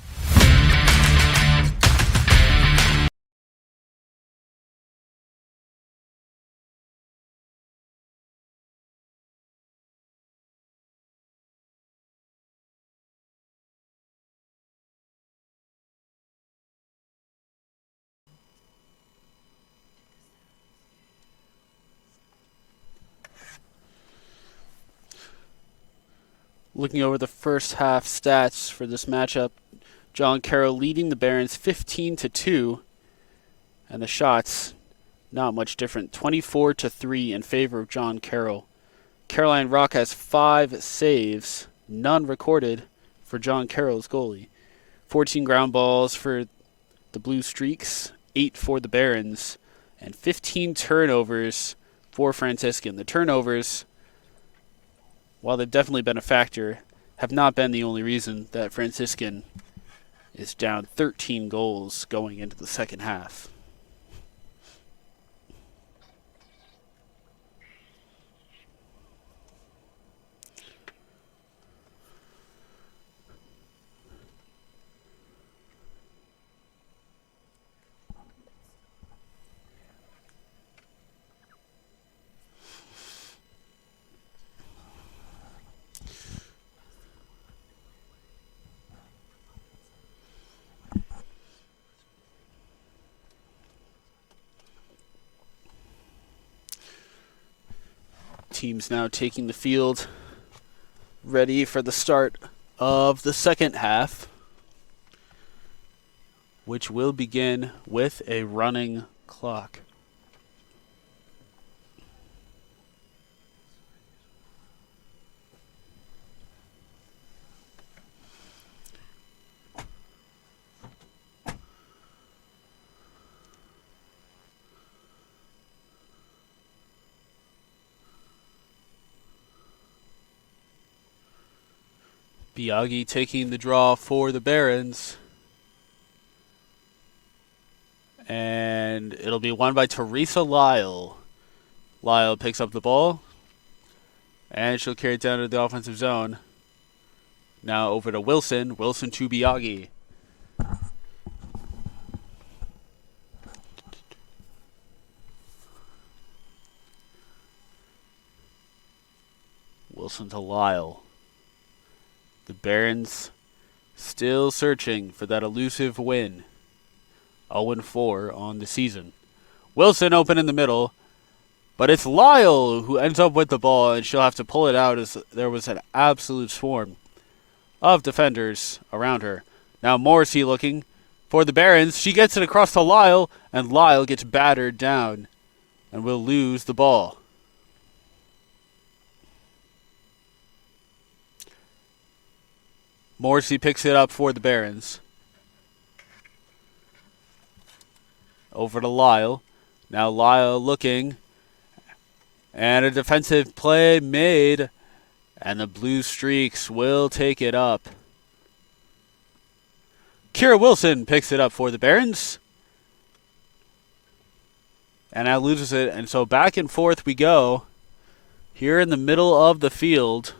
Looking over the first half stats for this matchup, John Carroll leading the Barons 15-2, and the shots not much different, 24-3 in favor of John Carroll. Caroline Rock has 5 saves, none recorded for John Carroll's goalie. 14 ground balls for the Blue Streaks, 8 for the Barons, and 15 turnovers for Franciscan. The turnovers, while they've definitely been a factor, have not been the only reason that Franciscan is down 13 goals going into the second half. Teams now taking the field, ready for the start of the second half, which will begin with a running clock. Biaggi taking the draw for the Barons. And it'll be won by Teresa Lyle. Lyle picks up the ball. And she'll carry it down to the offensive zone. Now over to Wilson. Wilson to Biaggi. Wilson to Lyle. The Barons still searching for that elusive win. 0-4 on the season. Wilson open in the middle, but it's Lyle who ends up with the ball, and she'll have to pull it out as there was an absolute swarm of defenders around her. Now Morrissey looking for the Barons. She gets it across to Lyle, and Lyle gets battered down and will lose the ball. Morrissey picks it up for the Barons. Over to Lyle. Now Lyle looking. And a defensive play made. And the Blue Streaks will take it up. Kira Wilson picks it up for the Barons. And now loses it. And so back and forth we go. Here in the middle of the field.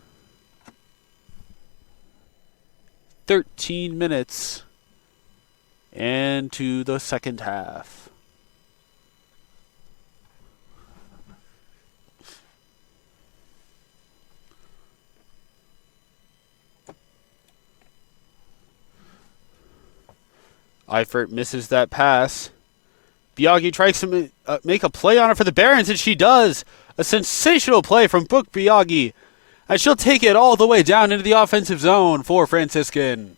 13 minutes into the second half. Eifert misses that pass. Biaggi tries to make a play on it for the Barons, and she does. A sensational play from Brooke Biaggi. And she'll take it all the way down into the offensive zone for Franciscan.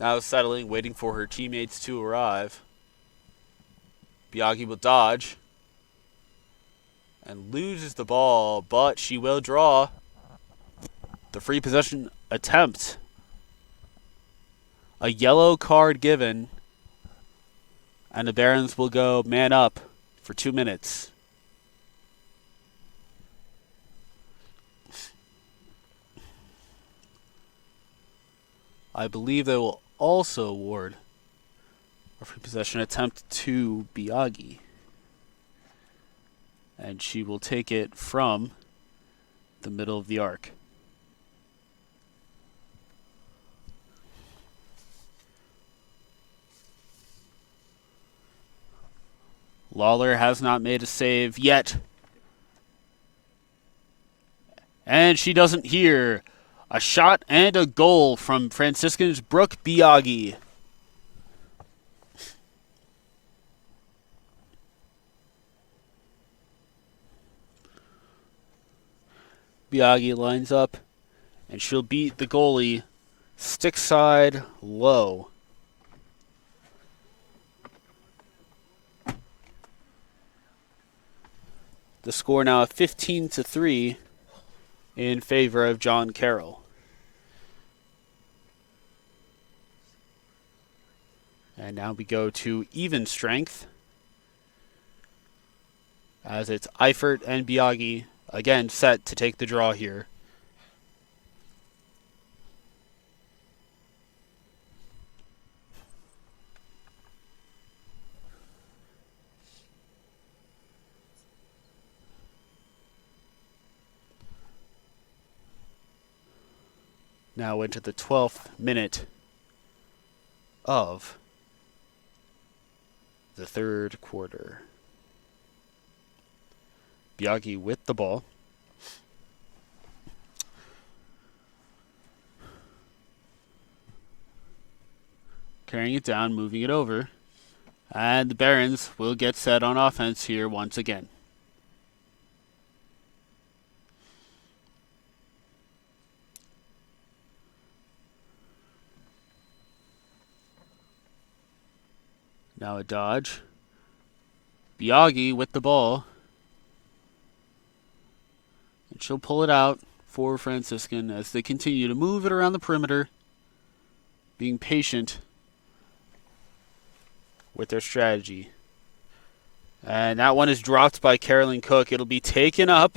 Now settling, waiting for her teammates to arrive. Biaggi will dodge. And loses the ball, but she will draw the free possession attempt. A yellow card given. And the Barons will go man up for 2 minutes. I believe they will also award a free possession attempt to Biaggi. And she will take it from the middle of the arc. Lawler has not made a save yet. And she doesn't hear. A shot and a goal from Franciscan's Brooke Biaggi. Biaggi lines up, and she'll beat the goalie stick side low. The score now 15-3 in favor of John Carroll. And now we go to even strength, as it's Eifert and Biaggi again set to take the draw here. Now into the 12th minute of the third quarter. Biaggi with the ball. Carrying it down, moving it over. And the Barons will get set on offense here once again. Now a dodge. Biaggi with the ball. And she'll pull it out for Franciscan as they continue to move it around the perimeter, being patient with their strategy. And that one is dropped by Carolyn Cook. It'll be taken up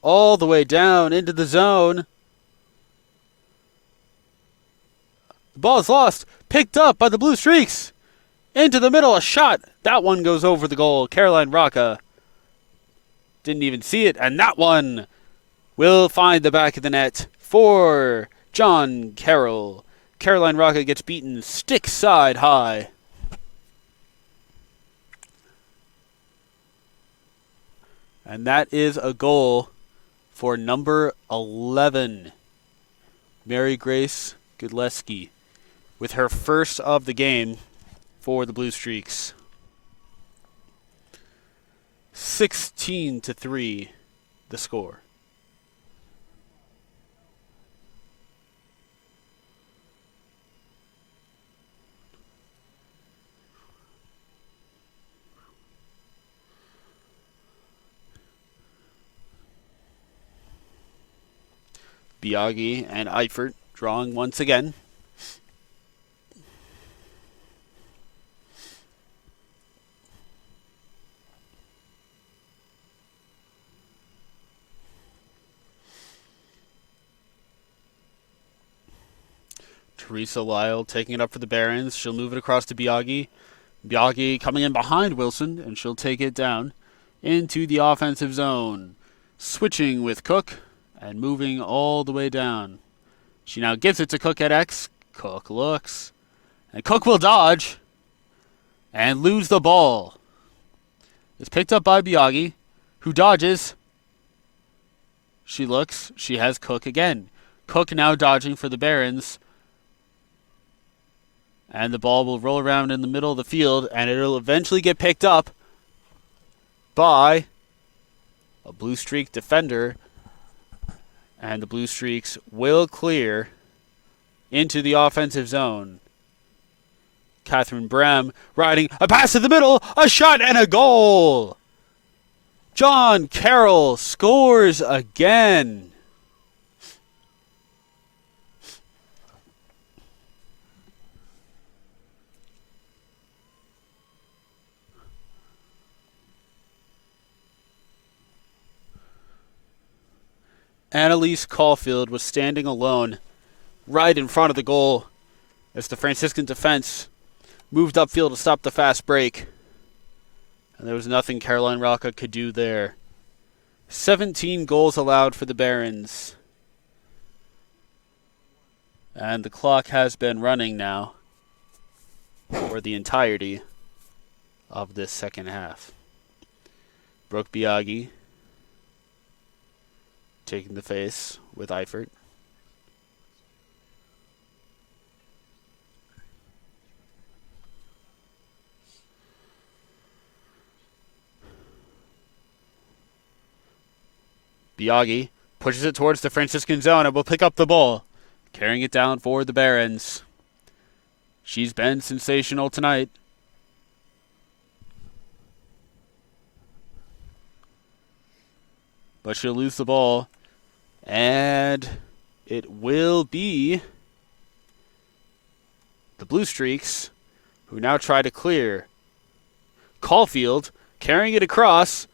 all the way down into the zone. The ball is lost. Picked up by the Blue Streaks. Into the middle, a shot. That one goes over the goal. Caroline Rocca didn't even see it. And that one will find the back of the net for John Carroll. Caroline Rocca gets beaten stick side high. And that is a goal for number 11, Mary Grace Godleski, with her first of the game for the Blue Streaks. 16-3, the score. Biagi and Eifert drawing once again. Teresa Lyle taking it up for the Barons. She'll move it across to Biagi. Biagi coming in behind Wilson, and she'll take it down into the offensive zone. Switching with Cook and moving all the way down. She now gives it to Cook at X. Cook looks. And Cook will dodge and lose the ball. It's picked up by Biagi, who dodges. She looks. She has Cook again. Cook now dodging for the Barons. And the ball will roll around in the middle of the field, and it'll eventually get picked up by a Blue Streak defender. And the Blue Streaks will clear into the offensive zone. Catherine Brem riding a pass to the middle, a shot and a goal. John Carroll scores again. Annalise Caulfield was standing alone right in front of the goal as the Franciscan defense moved upfield to stop the fast break. And there was nothing Caroline Rocca could do there. 17 goals allowed for the Barons. And the clock has been running now for the entirety of this second half. Brooke Biagi taking the face with Eifert. Biagi pushes it towards the Franciscan zone and will pick up the ball, carrying it down for the Barons. She's been sensational tonight. But she'll lose the ball. And it will be the Blue Streaks who now try to clear. Caulfield carrying it across.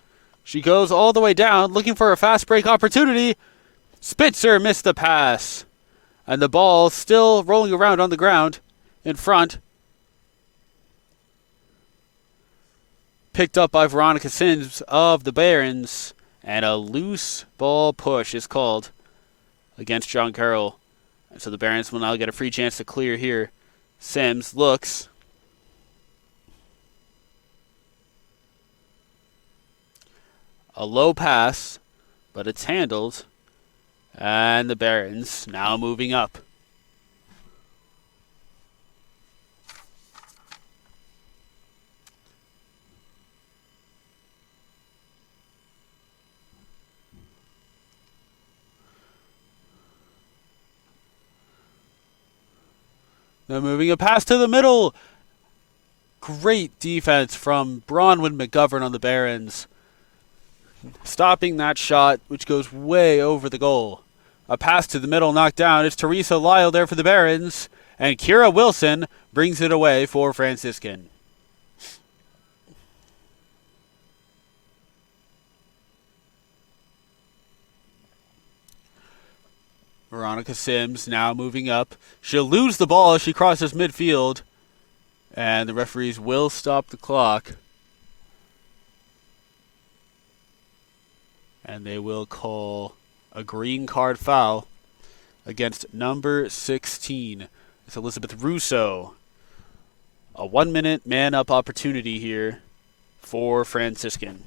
She goes all the way down looking for a fast break opportunity. Spitzer missed the pass. And the ball still rolling around on the ground in front. Picked up by Veronica Sims of the Barons. And a loose ball push is called against John Carroll. And so the Barons will now get a free chance to clear here. Sims looks. A low pass, but it's handled. And the Barons now moving up. They're moving a pass to the middle. Great defense from Bronwyn McGovern on the Barons. Stopping that shot, which goes way over the goal. A pass to the middle knocked down. It's Teresa Lyle there for the Barons. And Kira Wilson brings it away for Franciscan. Veronica Sims now moving up. She'll lose the ball as she crosses midfield. And the referees will stop the clock. And they will call a green card foul against number 16. It's Elizabeth Russo. A 1-minute man-up opportunity here for Franciscan.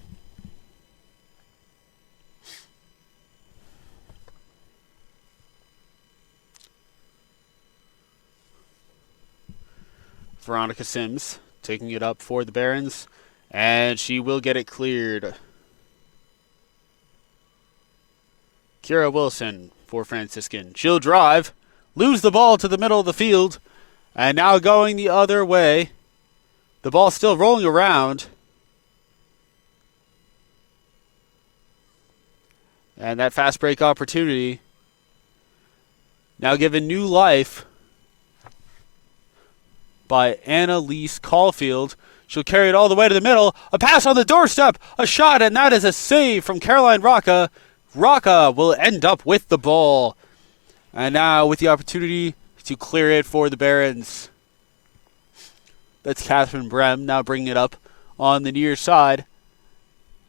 Veronica Sims taking it up for the Barons, and she will get it cleared. Kira Wilson for Franciscan. She'll drive, lose the ball to the middle of the field, and now going the other way. The ball still rolling around. And that fast break opportunity now given new life by Annalise Caulfield. She'll carry it all the way to the middle. A pass on the doorstep, a shot, and that is a save from Caroline Rocca. Rocca will end up with the ball. And now with the opportunity to clear it for the Barons. That's Catherine Brem now bringing it up on the near side.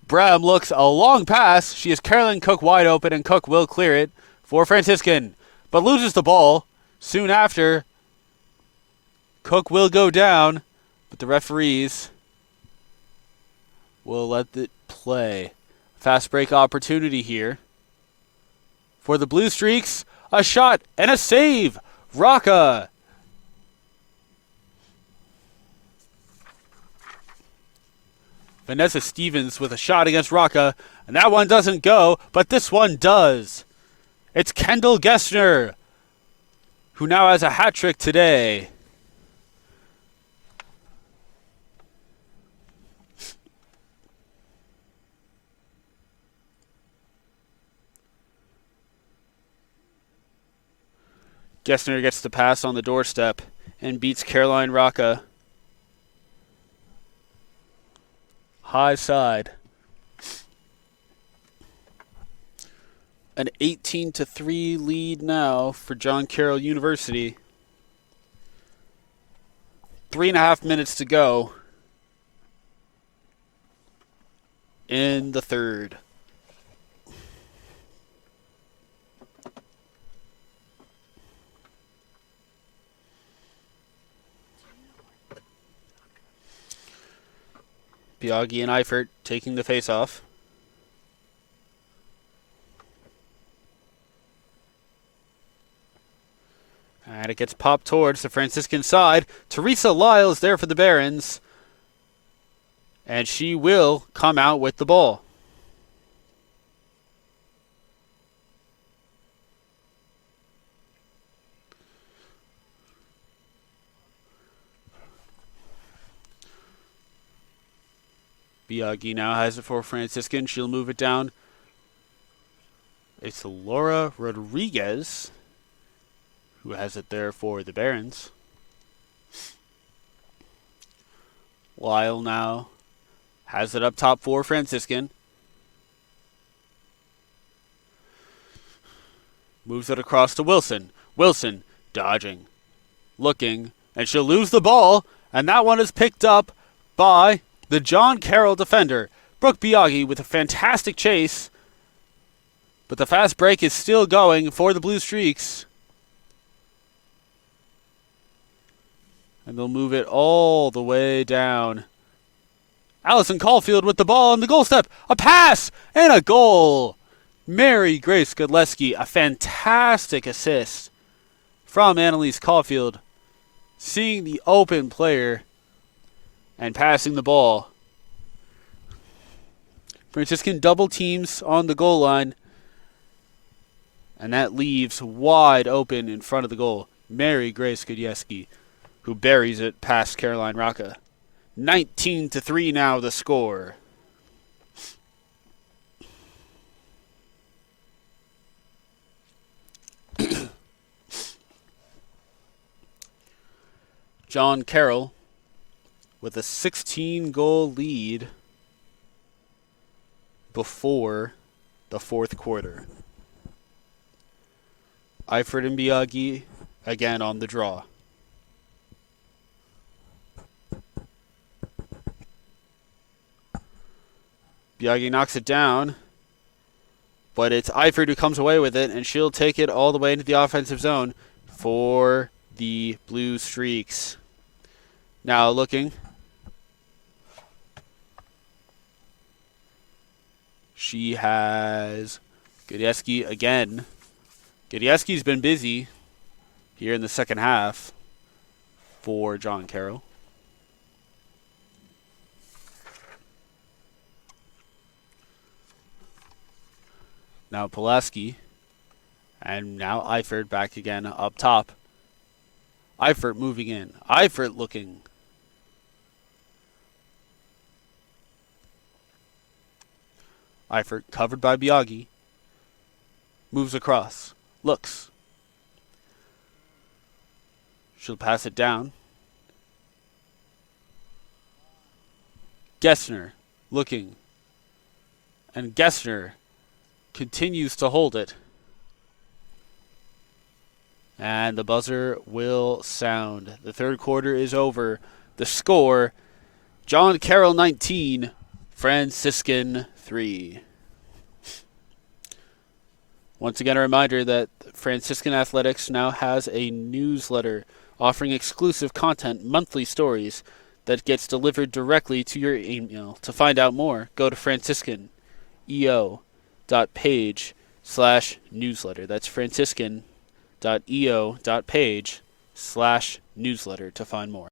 Brem looks a long pass. She has Carolyn Cook wide open, and Cook will clear it for Franciscan, but loses the ball. Soon after, Cook will go down, but the referees will let it play. Fast break opportunity here for the Blue Streaks. A shot and a save. Rocca. Vanessa Stevens with a shot against Rocca, and that one doesn't go, but this one does. It's Kendall Gessner, who now has a hat trick today. Gessner gets the pass on the doorstep and beats Caroline Rocca. High side. An 18-3 lead now for John Carroll University. 3.5 minutes to go in the third. Biaggi and Eifert taking the face-off. And it gets popped towards the Franciscan side. Teresa Lyle is there for the Barons. And she will come out with the ball. Biaggi now has it for Franciscan. She'll move it down. It's Laura Rodriguez who has it there for the Barons. Lyle now has it up top for Franciscan. Moves it across to Wilson. Wilson dodging, looking, and she'll lose the ball. And that one is picked up by the John Carroll defender. Brooke Biaggi with a fantastic chase. But the fast break is still going for the Blue Streaks. And they'll move it all the way down. Allison Caulfield with the ball on the goal step. A pass and a goal. Mary Grace Godleski, a fantastic assist from Annalise Caulfield. Seeing the open player and passing the ball. Franciscan double teams on the goal line. And that leaves wide open in front of the goal. Mary Grace Godleski, who buries it past Caroline Rocca. 19-3 now the score. John Carroll with a 16-goal lead before the fourth quarter. Eifert and Biaggi again on the draw. Biaggi knocks it down, but it's Eifert who comes away with it, and she'll take it all the way into the offensive zone for the Blue Streaks. Now looking. She has Godleski again. Godleski's been busy here in the second half. for John Carroll. Now Pulaski. And now Eifert back again up top. Eifert moving in. Eifert looking. Eifert covered by Biaggi. Moves across. Looks. She'll pass it down. Gessner looking. And Gessner continues to hold it. And the buzzer will sound. The third quarter is over. The score, John Carroll 19, Franciscan 3. Once again, a reminder that Franciscan Athletics now has a newsletter offering exclusive content, monthly stories that gets delivered directly to your email. To find out more, go to franciscan.eo.page/newsletter. That's franciscan.eo.page/newsletter to find more.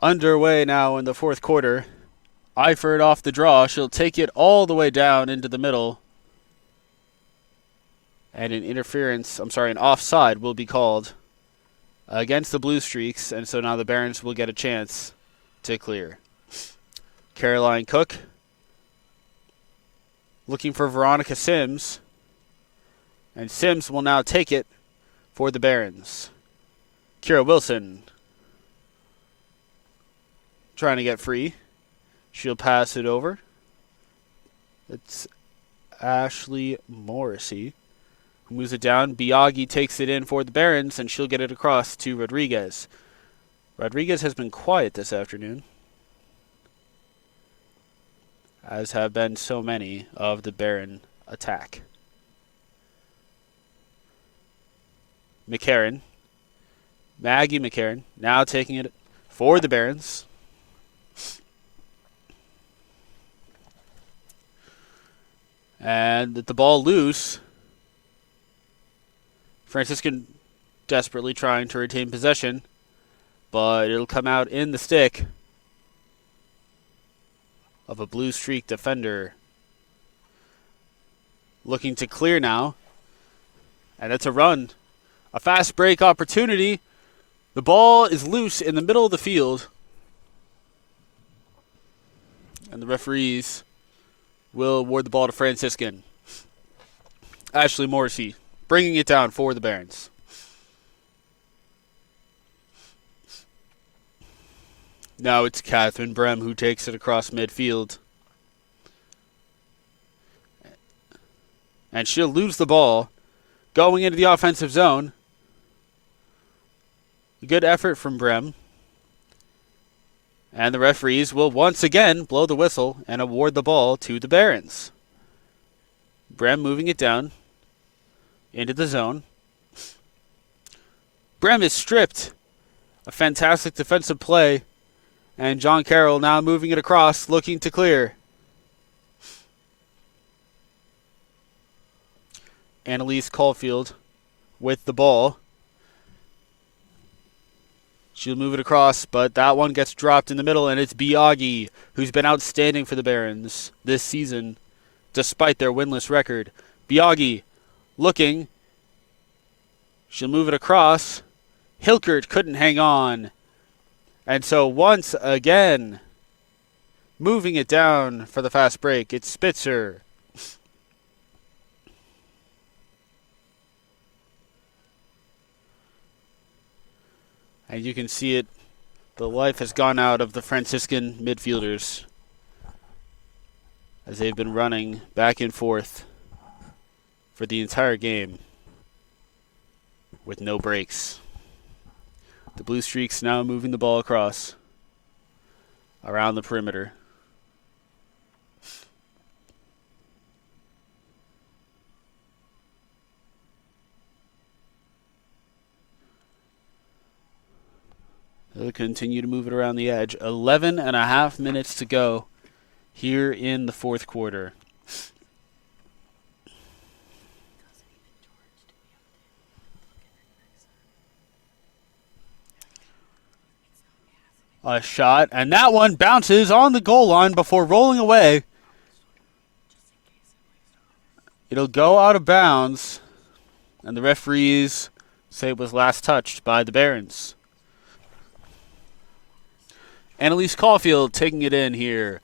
Underway now in the fourth quarter. Eifert off the draw. She'll take it all the way down into the middle. And an offside will be called against the Blue Streaks. And so now the Barons will get a chance to clear. Caroline Cook looking for Veronica Sims. And Sims will now take it for the Barons. Kira Wilson trying to get free. She'll pass it over. It's Ashley Morrissey who moves it down. Biaggi takes it in for the Barons, and she'll get it across to Rodriguez. Rodriguez has been quiet this afternoon, as have been so many of the Baron attack. Maggie McCarran now taking it for the Barons. And the ball loose. Franciscan desperately trying to retain possession, but it'll come out in the stick of a blue streak defender. Looking to clear now. And it's a run. A fast break opportunity. The ball is loose in the middle of the field. And the referees will award the ball to Franciscan. Ashley Morrissey bringing it down for the Barons. Now it's Catherine Brem who takes it across midfield. And she'll lose the ball going into the offensive zone. Good effort from Brem. And the referees will once again blow the whistle and award the ball to the Barons. Brem moving it down into the zone. Brem is stripped. A fantastic defensive play. And John Carroll now moving it across, looking to clear. Annalise Caulfield with the ball. She'll move it across, but that one gets dropped in the middle, and it's Biagi, who's been outstanding for the Barons this season, despite their winless record. Biagi looking. She'll move it across. Hilkert couldn't hang on. And so once again, moving it down for the fast break, it's Spitzer. And you can see it, the life has gone out of the Franciscan midfielders as they've been running back and forth for the entire game with no breaks. The Blue Streaks now moving the ball across around the perimeter. They'll continue to move it around the edge. 11 and a half minutes to go here in the fourth quarter. A shot, and that one bounces on the goal line before rolling away. It'll go out of bounds, and the referees say it was last touched by the Barons. Annalise Caulfield taking it in here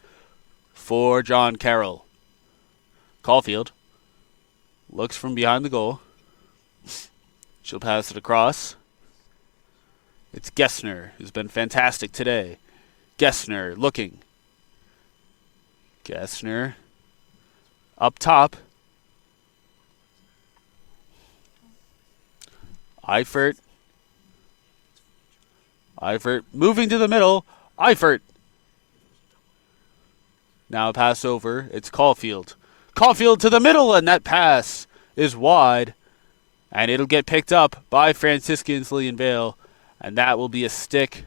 for John Carroll. Caulfield looks from behind the goal. She'll pass it across. It's Gessner, who's been fantastic today. Gessner looking. Gessner up top. Eifert moving to the middle. Eifert. Now a pass over. It's Caulfield. Caulfield to the middle, and that pass is wide. And it'll get picked up by Franciscan's Lillian Vale. And that will be a stick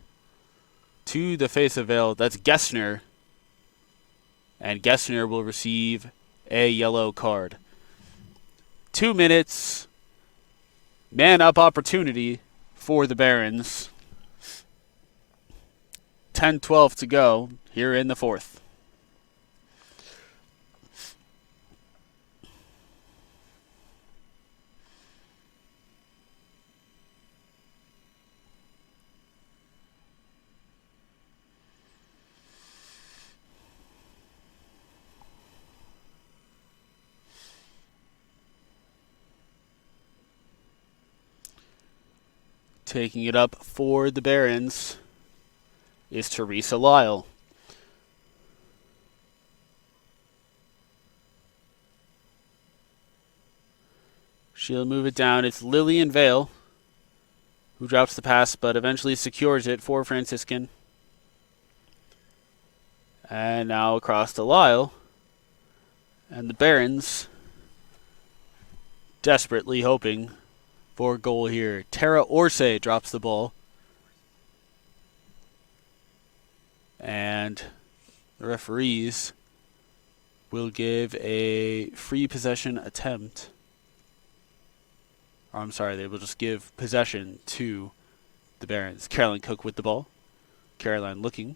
to the face of Vale. That's Gessner. And Gessner will receive a yellow card. 2 minutes. Man up opportunity for the Barons. 10-12 to go here in the fourth. Taking it up for the Barons is Teresa Lyle. She'll move it down. It's Lillian Vale who drops the pass but eventually secures it for Franciscan. And now across to Lyle. And the Barons desperately hoping for a goal here. Tara Orsay drops the ball. And the referees will give a free possession attempt. Or, I'm sorry, they will just give possession to the Barons. Caroline Cook with the ball. Caroline looking.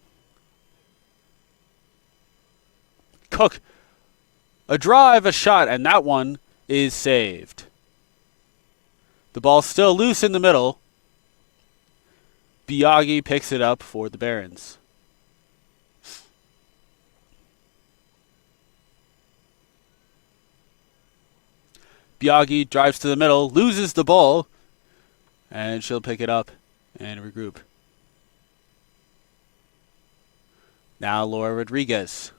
Cook, a drive, a shot, and that one is saved. The ball's still loose in the middle. Biaggi picks it up for the Barons. Biaggi drives to the middle, loses the ball, and she'll pick it up and regroup. Now Laura Rodriguez.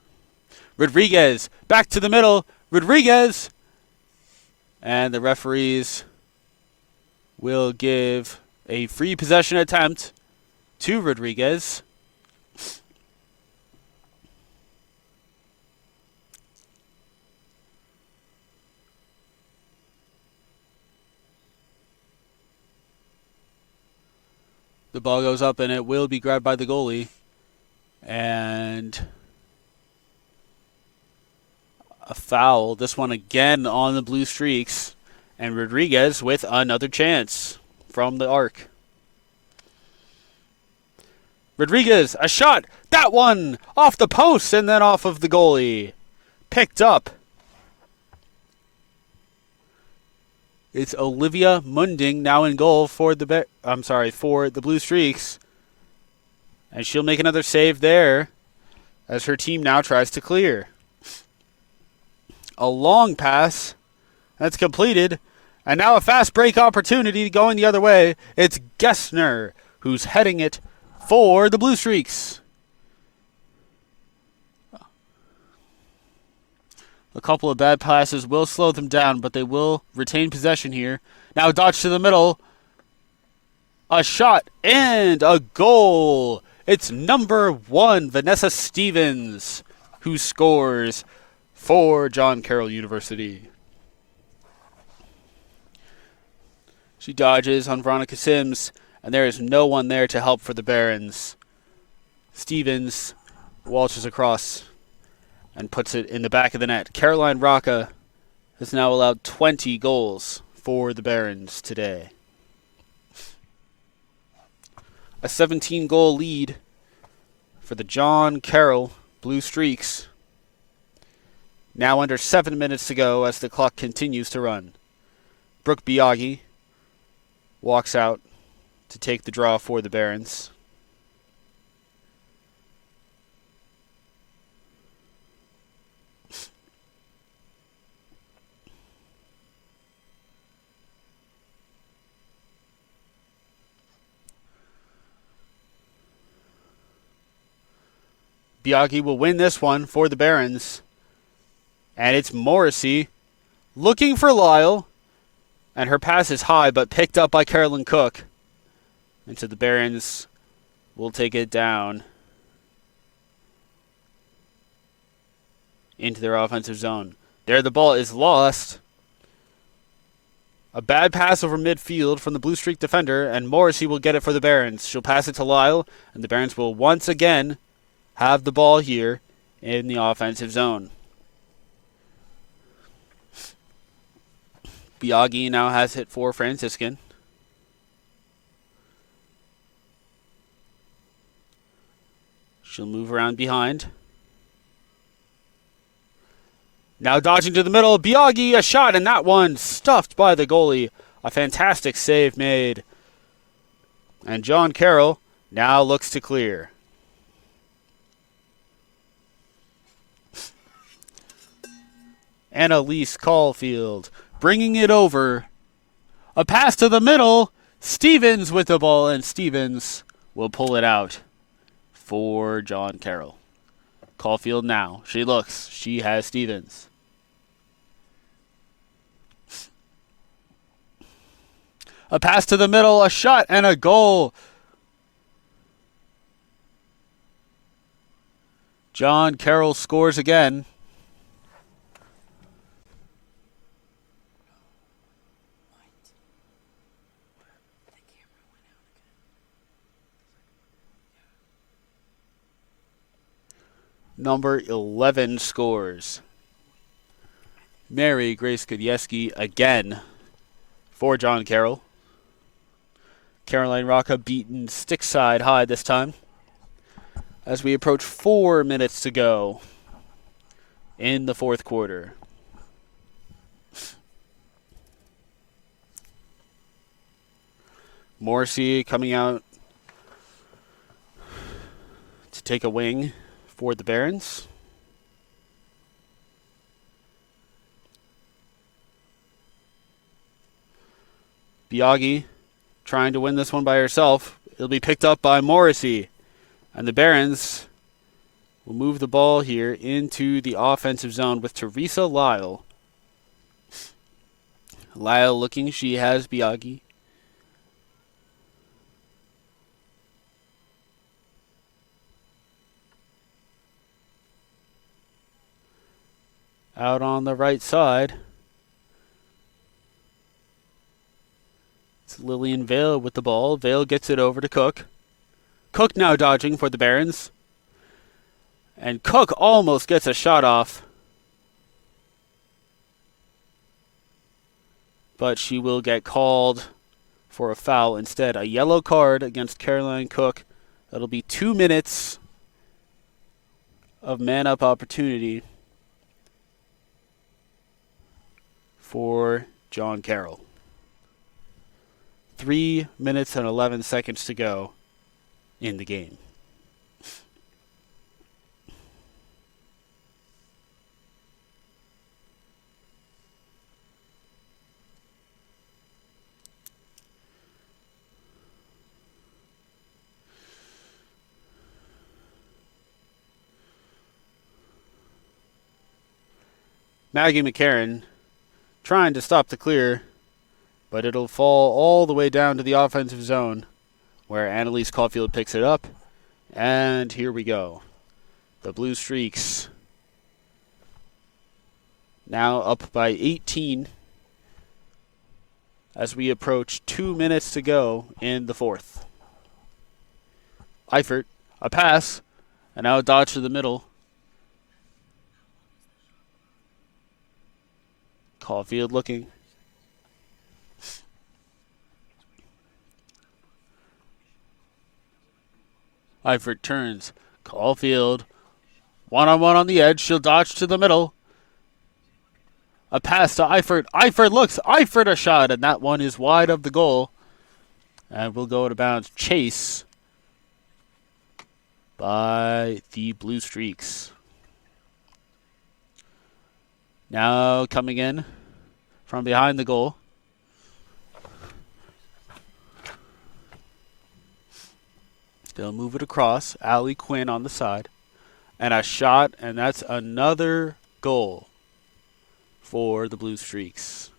Rodriguez back to the middle. Rodriguez. And the referees will give a free possession attempt to Rodriguez. The ball goes up and it will be grabbed by the goalie. And a foul. This one again on the Blue Streaks. And Rodriguez with another chance from the arc. Rodriguez, a shot. That one off the post and then off of the goalie. Picked up. It's Olivia Munding now in goal for the for the Blue Streaks. And she'll make another save there as her team now tries to clear. A long pass. That's completed. And now a fast break opportunity going the other way. It's Gessner who's heading it for the Blue Streaks. A couple of bad passes will slow them down, but they will retain possession here. Now dodge to the middle. A shot and a goal. It's number 1, Vanessa Stevens, who scores for John Carroll University. She dodges on Veronica Sims, and there is no one there to help for the Barons. Stevens waltzes across and puts it in the back of the net. Caroline Rocca has now allowed 20 goals for the Barons today. A 17-goal lead for the John Carroll Blue Streaks. Now under 7 minutes to go as the clock continues to run. Brooke Biaggi walks out to take the draw for the Barons. Biaggi will win this one for the Barons. And it's Morrissey looking for Lyle. And her pass is high, but picked up by Carolyn Cook. And so the Barons will take it down into their offensive zone. There the ball is lost. A bad pass over midfield from the Blue Streak defender, and Morrissey will get it for the Barons. She'll pass it to Lyle, and the Barons will once again have the ball here in the offensive zone. Biaggi now has it for Franciscan. She'll move around behind. Now dodging to the middle. Biaggi, a shot, and that one stuffed by the goalie. A fantastic save made. And John Carroll now looks to clear. Annalise Caulfield bringing it over. A pass to the middle. Stevens with the ball, and Stevens will pull it out for John Carroll. Caulfield now. She looks. She has Stevens. A pass to the middle, a shot, and a goal. John Carroll scores again. number 11 scores. Mary Grace Godieski again for John Carroll. Caroline Rocca beaten stick side high this time. As we approach 4 minutes to go in the fourth quarter. Morrissey coming out to take a wing for the Barons. Biaggi trying to win this one by herself. It'll be picked up by Morrissey. And the Barons will move the ball here into the offensive zone with Teresa Lyle. Lyle looking, she has Biaggi. Out on the right side. It's Lillian Vale with the ball. Vale gets it over to Cook. Cook now dodging for the Barons. And Cook almost gets a shot off. But she will get called for a foul instead. A yellow card against Caroline Cook. That'll be 2 minutes of man-up opportunity for John Carroll. 3 minutes and 11 seconds to go in the game. Maggie McCarran trying to stop the clear, but it'll fall all the way down to the offensive zone where Annalise Caulfield picks it up. And here we go. The Blue Streaks now up by 18 as we approach 2 minutes to go in the fourth. Eifert, a pass, and now a dodge to the middle. Caulfield looking. Eifert turns. Caulfield. One-on-one on the edge. She'll dodge to the middle. A pass to Eifert. Eifert looks. Eifert a shot, and that one is wide of the goal. And we'll go out of bounds. Chase by the Blue Streaks. Now coming in from behind the goal. They'll move it across. Allie Quinn on the side. And a shot, and that's another goal for the Blue Streaks.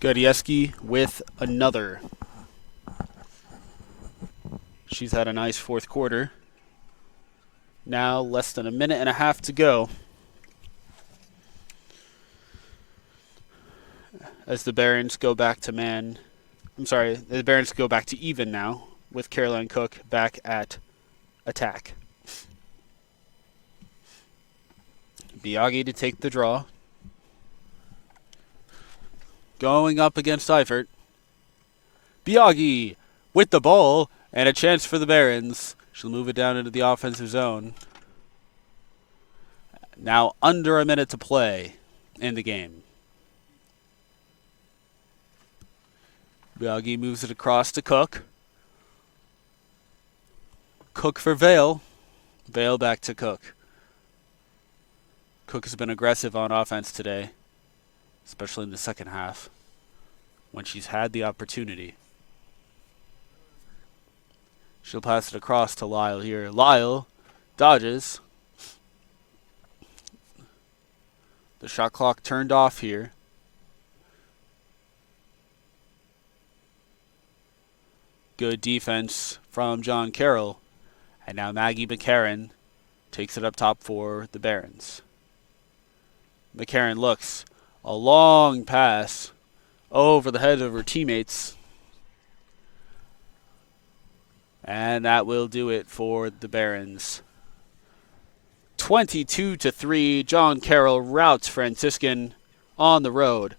Godieski with another. She's had a nice fourth quarter. Now less than a minute and a half to go as the Barons go back to man. The Barons go back to even now with Caroline Cook back at attack. Biaggi to take the draw. Going up against Eifert. Biaggi with the ball and a chance for the Barons. She'll move it down into the offensive zone. Now under a minute to play in the game. Biaggi moves it across to Cook. Cook for Vale. Vale back to Cook. Cook has been aggressive on offense today, especially in the second half when she's had the opportunity. She'll pass it across to Lyle here. Lyle dodges. The shot clock turned off here. Good defense from John Carroll. And now Maggie McCarran takes it up top for the Barons. McCarran looks. A long pass over the head of her teammates. And that will do it for the Barons. 22-3, John Carroll routs Franciscan on the road.